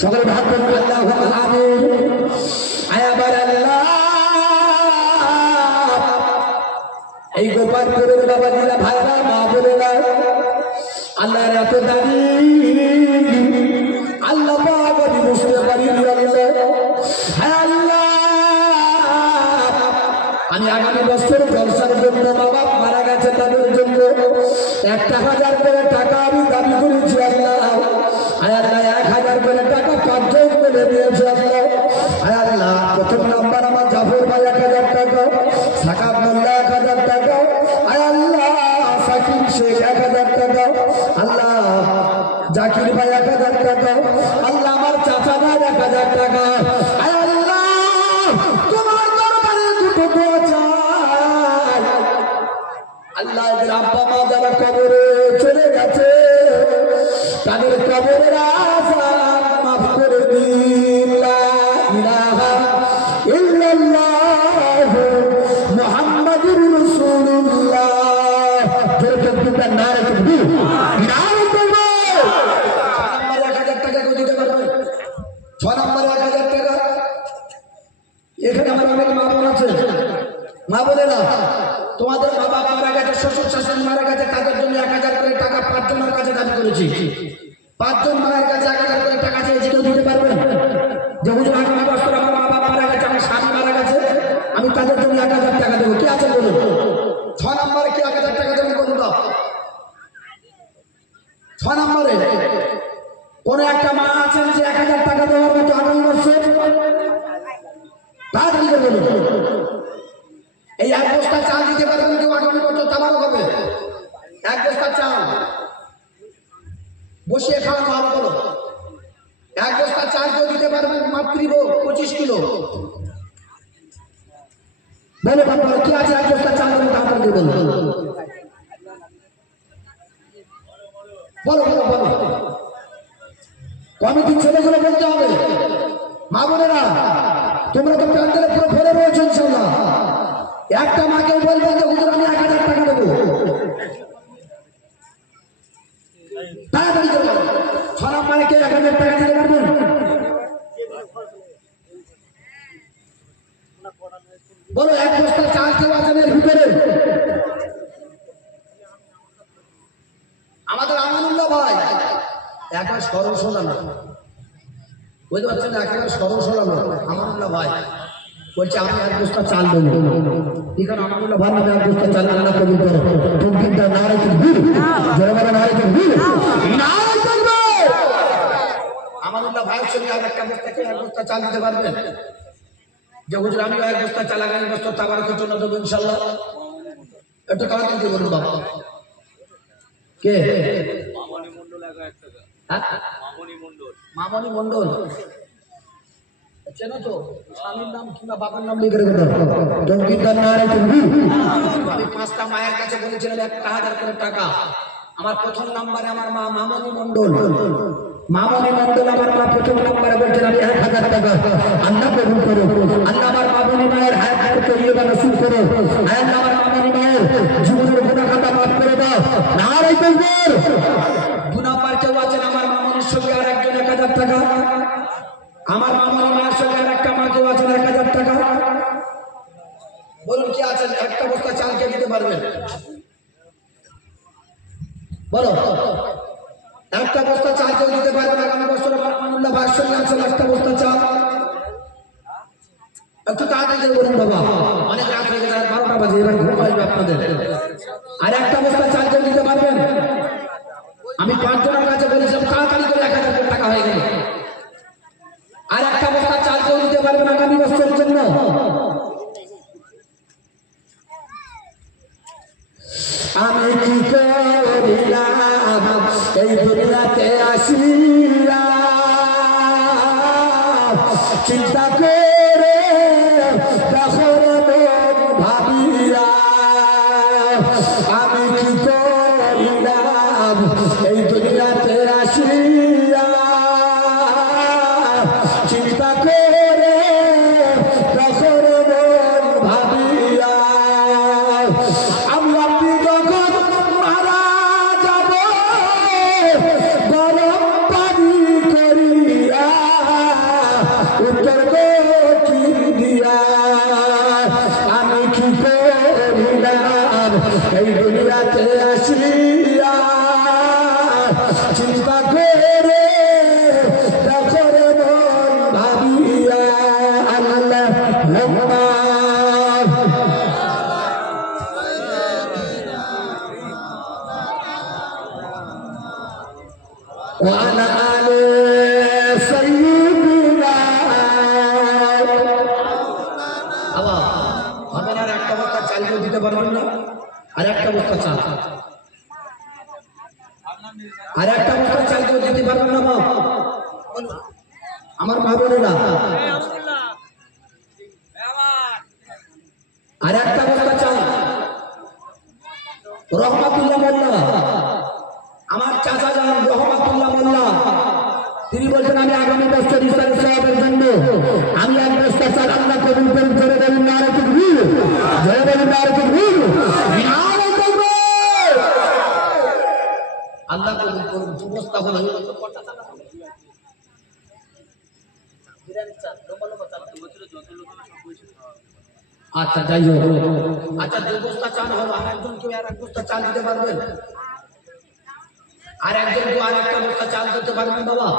সকল ভাগ করুন আল্লাহুম্মা আমিন। আয়াবার আল্লাহ, এই গোপালপুরের বাবা দিলা ভাইরা মা বলেরা আল্লাহর এত দাবি, আল্লাহ পাক আমি বুঝতে পারি আল্লাহ। হ্যাঁ আল্লাহ, আমি আগামী বছর জলসার জন্য মা বাপ মারা গেছে তাদের জন্য 1,000 করে টাকা আমি দাবি করেছি আল্লাহ। আল্লাহ 1,000 করে টাকা 5 জন মিলে নিয়েছে আল্লাহ। আল্লাহ প্রথম নাম্বার আমার জাফর ভাই 1,000 টাকা, সাকাত মোল্লা 1,000 টাকা, আল্লাহ সাকিব শেখ 1,000 টাকা, আল্লাহ জাকির ভাই 1,000 টাকা, আল্লাহ আমার চাচা ভাই 1,000 টাকা। আল্লাহ তোমার দরবারে দুটো দোয়া চাই আল্লাহ, এদের আব্বা মা যারা কবরে চলে গেছে তাদের কবরের আযাব মাফ করে দিন। লা ইলাহা ইল্লাল্লাহ মুহাম্মাদুর রাসূলুল্লাহ। জোরে তাকবীর, নারে তাকবীর, নারে তাকবীর। 1,000 টাকা কেউ দিতে পারবে? 6 নম্বরে 1,000 টাকা। এখানে আমার অনেক মা বোন আছে, মা বোনেরা তোমাদের মা বাবা মারা গেছে, শ্বশুর শাশুড়ি মারা গেছে, তাদের জন্য 1,000 করে টাকা 5 জনের কাছে দাবি করেছি। 5 জন মায়ের কাছে 1,000 করে টাকা চেয়েছি, কেউ দিতে পারবে? যে হুজুর আগামী বছর আমার মা বাবা মারা গেছে, আমার স্বামী মারা গেছে, আমি তাদের জন্য 1,000 টাকা দেবো। কি আছে বলুন? 6 নম্বরে কি 1,000 টাকা দেবেন বলুন তো? 6 নম্বরে কোন একটা মা আছেন যে 1,000 টাকা দেওয়ার মতো আগামী বছর? তাড়াতাড়ি করে বলুন। এই 1 বস্তা চাল দিতে পারবেন কেউ আগামী বছর? তাবারক হবে। 1 বস্তা চাল বসিয়ে খাওয়ানো ভালো করো। 1 বস্তা চাল কেউ দিতে পারবেন? মাতৃভ 25 কিলো। বলো বাবা কি আছে 1 বস্তা চাল? তাড়াতাড়ি বলো, বলো বলো বলো। কমিটির ছেলেগুলো বলতে হবে। মা বোনেরা তোমরা তো প্যান্ডেলে পুরো ভরে রয়েছে ইনশাআল্লাহ। একটা মাকে বলবেন যে হুজুর আমি 1000 টাকা দেবো, তাড়াতাড়ি চলো। 6 নম্বরে কে 1000 টাকা দিতে পারবেন? বলো, এক বস্তা চাল কেউ আছেন এর ভিতরে? আমাদের আমানুল্লাহ ভাই একবার সরল সোজা না, বুঝতে পারছেন, একেবারে সরল সোজা না। আমানুল্লাহ ভাই বলছে আমি এক বস্তা চাল দেবো। এখানে আমানুল্লাহ ভাই নামে এক বস্তা চাল আল্লাহ কবুল করো। তকবীরটা নারে তাকবীর, জোরে বলো নারে তাকবীর, নারে তাকবীর। আমানুল্লাহ ভাইয়ের সঙ্গে আর একটা বস্তাকে এক বস্তা চাল দিতে পারবেন? যে হুজুর আমি এক বস্তা চাল আগামী বছর তাবারকের জন্য দেবো ইনশাআল্লাহ। একটু তাড়াতাড়ি দিয়ে বলুন বাবা। কে? মামনি মন্ডল। 1000 টাকা। হ্যাঁ, মামনি মন্ডল চেনো তো? স্বামীর নাম কিংবা বাবার নাম লিখে রেখে দাও। তকবীরদার নারে তাকবীর। আমি 5টা মায়ের কাছে বলেছিলাম 1000 করে টাকা। আমার প্রথম নাম্বারে আমার মা মামনি মন্ডল। মামনি মন্ডল আমার মা প্রথম নাম্বারে বলছেন আমি 1000 টাকা আল্লাহ কবুল করো। আল্লাহ আমার মামনি মায়ের হায়াত তৈয়বা নসিব করো। আল্লাহ আমার মামনি মায়ের জীবনের গুনাহ খাতা মাফ করে দাও। নারে তাকবীর। 2 নাম্বার কেউ আছেন আমার মামনির সঙ্গে আর একজন 1000 টাকা। আমার মামনি মায়ের সঙ্গে আর একটা মা কেউ আছেন 1000 টাকা। বলুন কি আছেন? একটা বস্তা চাল কে দিতে পারবেন? বলো, একটা বস্তা চাল কেউ দিতে পারবেন? আগামী বছর আমানুল্লাহ ভাইয়ের সঙ্গে আছেন একটা বস্তা চাল। একটু তাড়াতাড়ি বলুন বাবা, অনেক রাত হয়ে গেছে, 12টা বাজে, এবার ঘুম আসবে আপনাদের। আর একটা বস্তা চাল কেউ দিতে পারবেন? আমি 5 জনের কাছে বলেছিলাম তাড়াতাড়ি করে 1000 টাকা হয়ে গেল। আর একটা বস্তা চাল কেউ দিতে পারবেন আগামী বছরের জন্য? আমি কি করিলাম এই দুনিয়াতে আসিয়া, চিন্তা করে দেখো মন ভাবিয়া। আমি কি করিলাম এই দুনিয়াতে আসিয়া, চিন্তা করে দেখো মন ভাবিয়া। আমি আপনি যখন মারা যাব গরম পানি করিয়া, উত্তর দক্ষিণ দিয়া। আমি কি করিলাম এই দুনিয়াতে আসিয়া, চিন্তা করে দেখো মন ভাবিয়া। আল্লাহ وعلى آل سيدنا। আবার আপনারা আর একটা বস্তা চাল কেউ দিতে পারবেন না? আর একটা বস্তা চাল, আর একটা বস্তা চাল কেউ দিতে পারবেন না? বাপ আমার মা বোনেরা, আর একটা বস্তা চাল। রহমাতুল্লাহ মোল্লা, আমার চাচা যান রহমাতুল্লাহ মোল্লা, তিনি বলছেন আমি আগামী বছর ইসলামী সওয়াবের জন্য আমি এক বস্তা চাল আল্লাহ কবুল করুন। করে দেবেন নারে তাকবীর, জয় বলুন নারে তাকবীর, নারে তাকবীর। আল্লাহ কবুল করুন। 2 বস্তা হলো। আচ্ছা যাই হোক, আচ্ছা 2 বস্তা চাল হলো। আর একজন কেউ আর 1 বস্তা চাল দিতে পারবেন? আর একজন কেউ আর একটা বস্তা চাল দিতে পারবেন বাবা?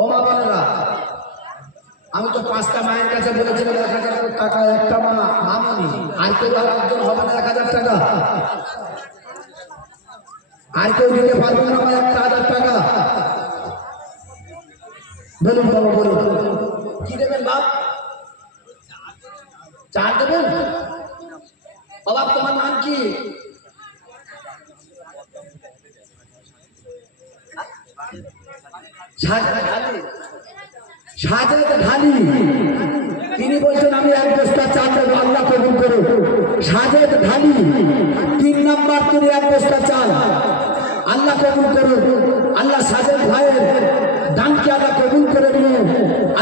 ও মা বোনেরা, আমি তো 5টা মায়ের কাছে বলেছিলাম 1000 টাকা। একটা মা মামনি, আর কেউ আর একজন হবে না 1000 টাকা? আর কেউ দিতে পারবেন না আমার 1000 টাকা? বলুন বাবা, বলুন কি দেবেন বাপ? চাল দেবেন? বাবা তোমার নাম কি? সাজাদ ঢালি। তিনি বলছেন আমি 1 বস্তা চাল দেবো, আল্লাহ কবুল করো। সাজাদ ঢালি 3 নাম্বার, তিনি 1 বস্তা চাল আল্লাহ কবুল করো। আল্লাহ সাজাদ ভাইয়ের দানকে আল্লাহ কবুল করে নিয়ে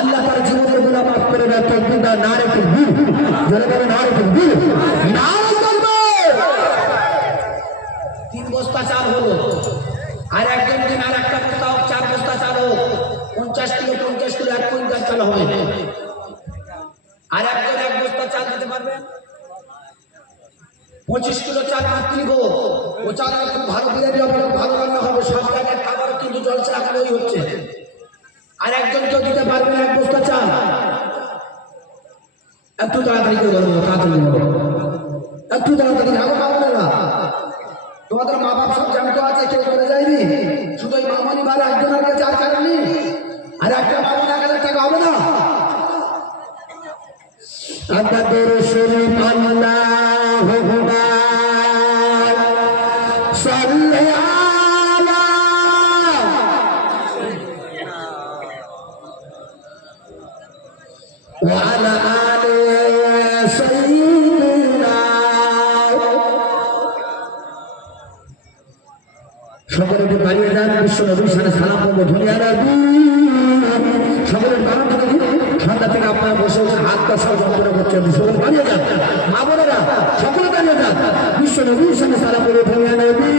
আল্লাহ তার জীবনের গুনাহ মাফ করে দেয়। তকবীর নারে তাকবীর, জোরে বলেন কবুল হবে। আর একজন এক বস্তা চাল দিতে পারবেন? 25 কিলো চাল মাতৃ গো, ও চাল খুব ভালো বিরিয়ানি হবে, ভালো রান্না হবে, সব জায়গায় খাবার কিন্তু জলসা এখন ওই হচ্ছে। আর একজন কেউ দিতে পারবেন এক বস্তা চাল? একটু তাড়াতাড়ি করে বলবো, তাড়াতাড়ি বলবো, একটু তাড়াতাড়ি। আরো পাবো না, তোমাদের মা বাপ সব জ্যান্ত আছে, কেউ করে যায়নি, শুধু ওই মামনি বাড়ি একজনের কাছে আর কারণে। আর একটা মামন 1000 টাকা হবে না? আমাদের শরীফ আল্লাহুম্মা সাল্লি আলা ওয়া আলা আলি সাইয়্যিদিনা। সকলে একটু দাঁড়িয়ে যান, বিশ্ব নবীর সাথে সালাম করবো। ধনিয়া নবী সকলের বারো থেকে ঠান্ডা থেকে আপনারা বসে বসে হাত পা সব যন্ত্রণা করছেন। সকলে দাঁড়িয়ে যান, মা বোনেরা সকলে দাঁড়িয়ে যান, বিশ্ব নবীর সাথে সালাম করবো। ধনিয়া নবী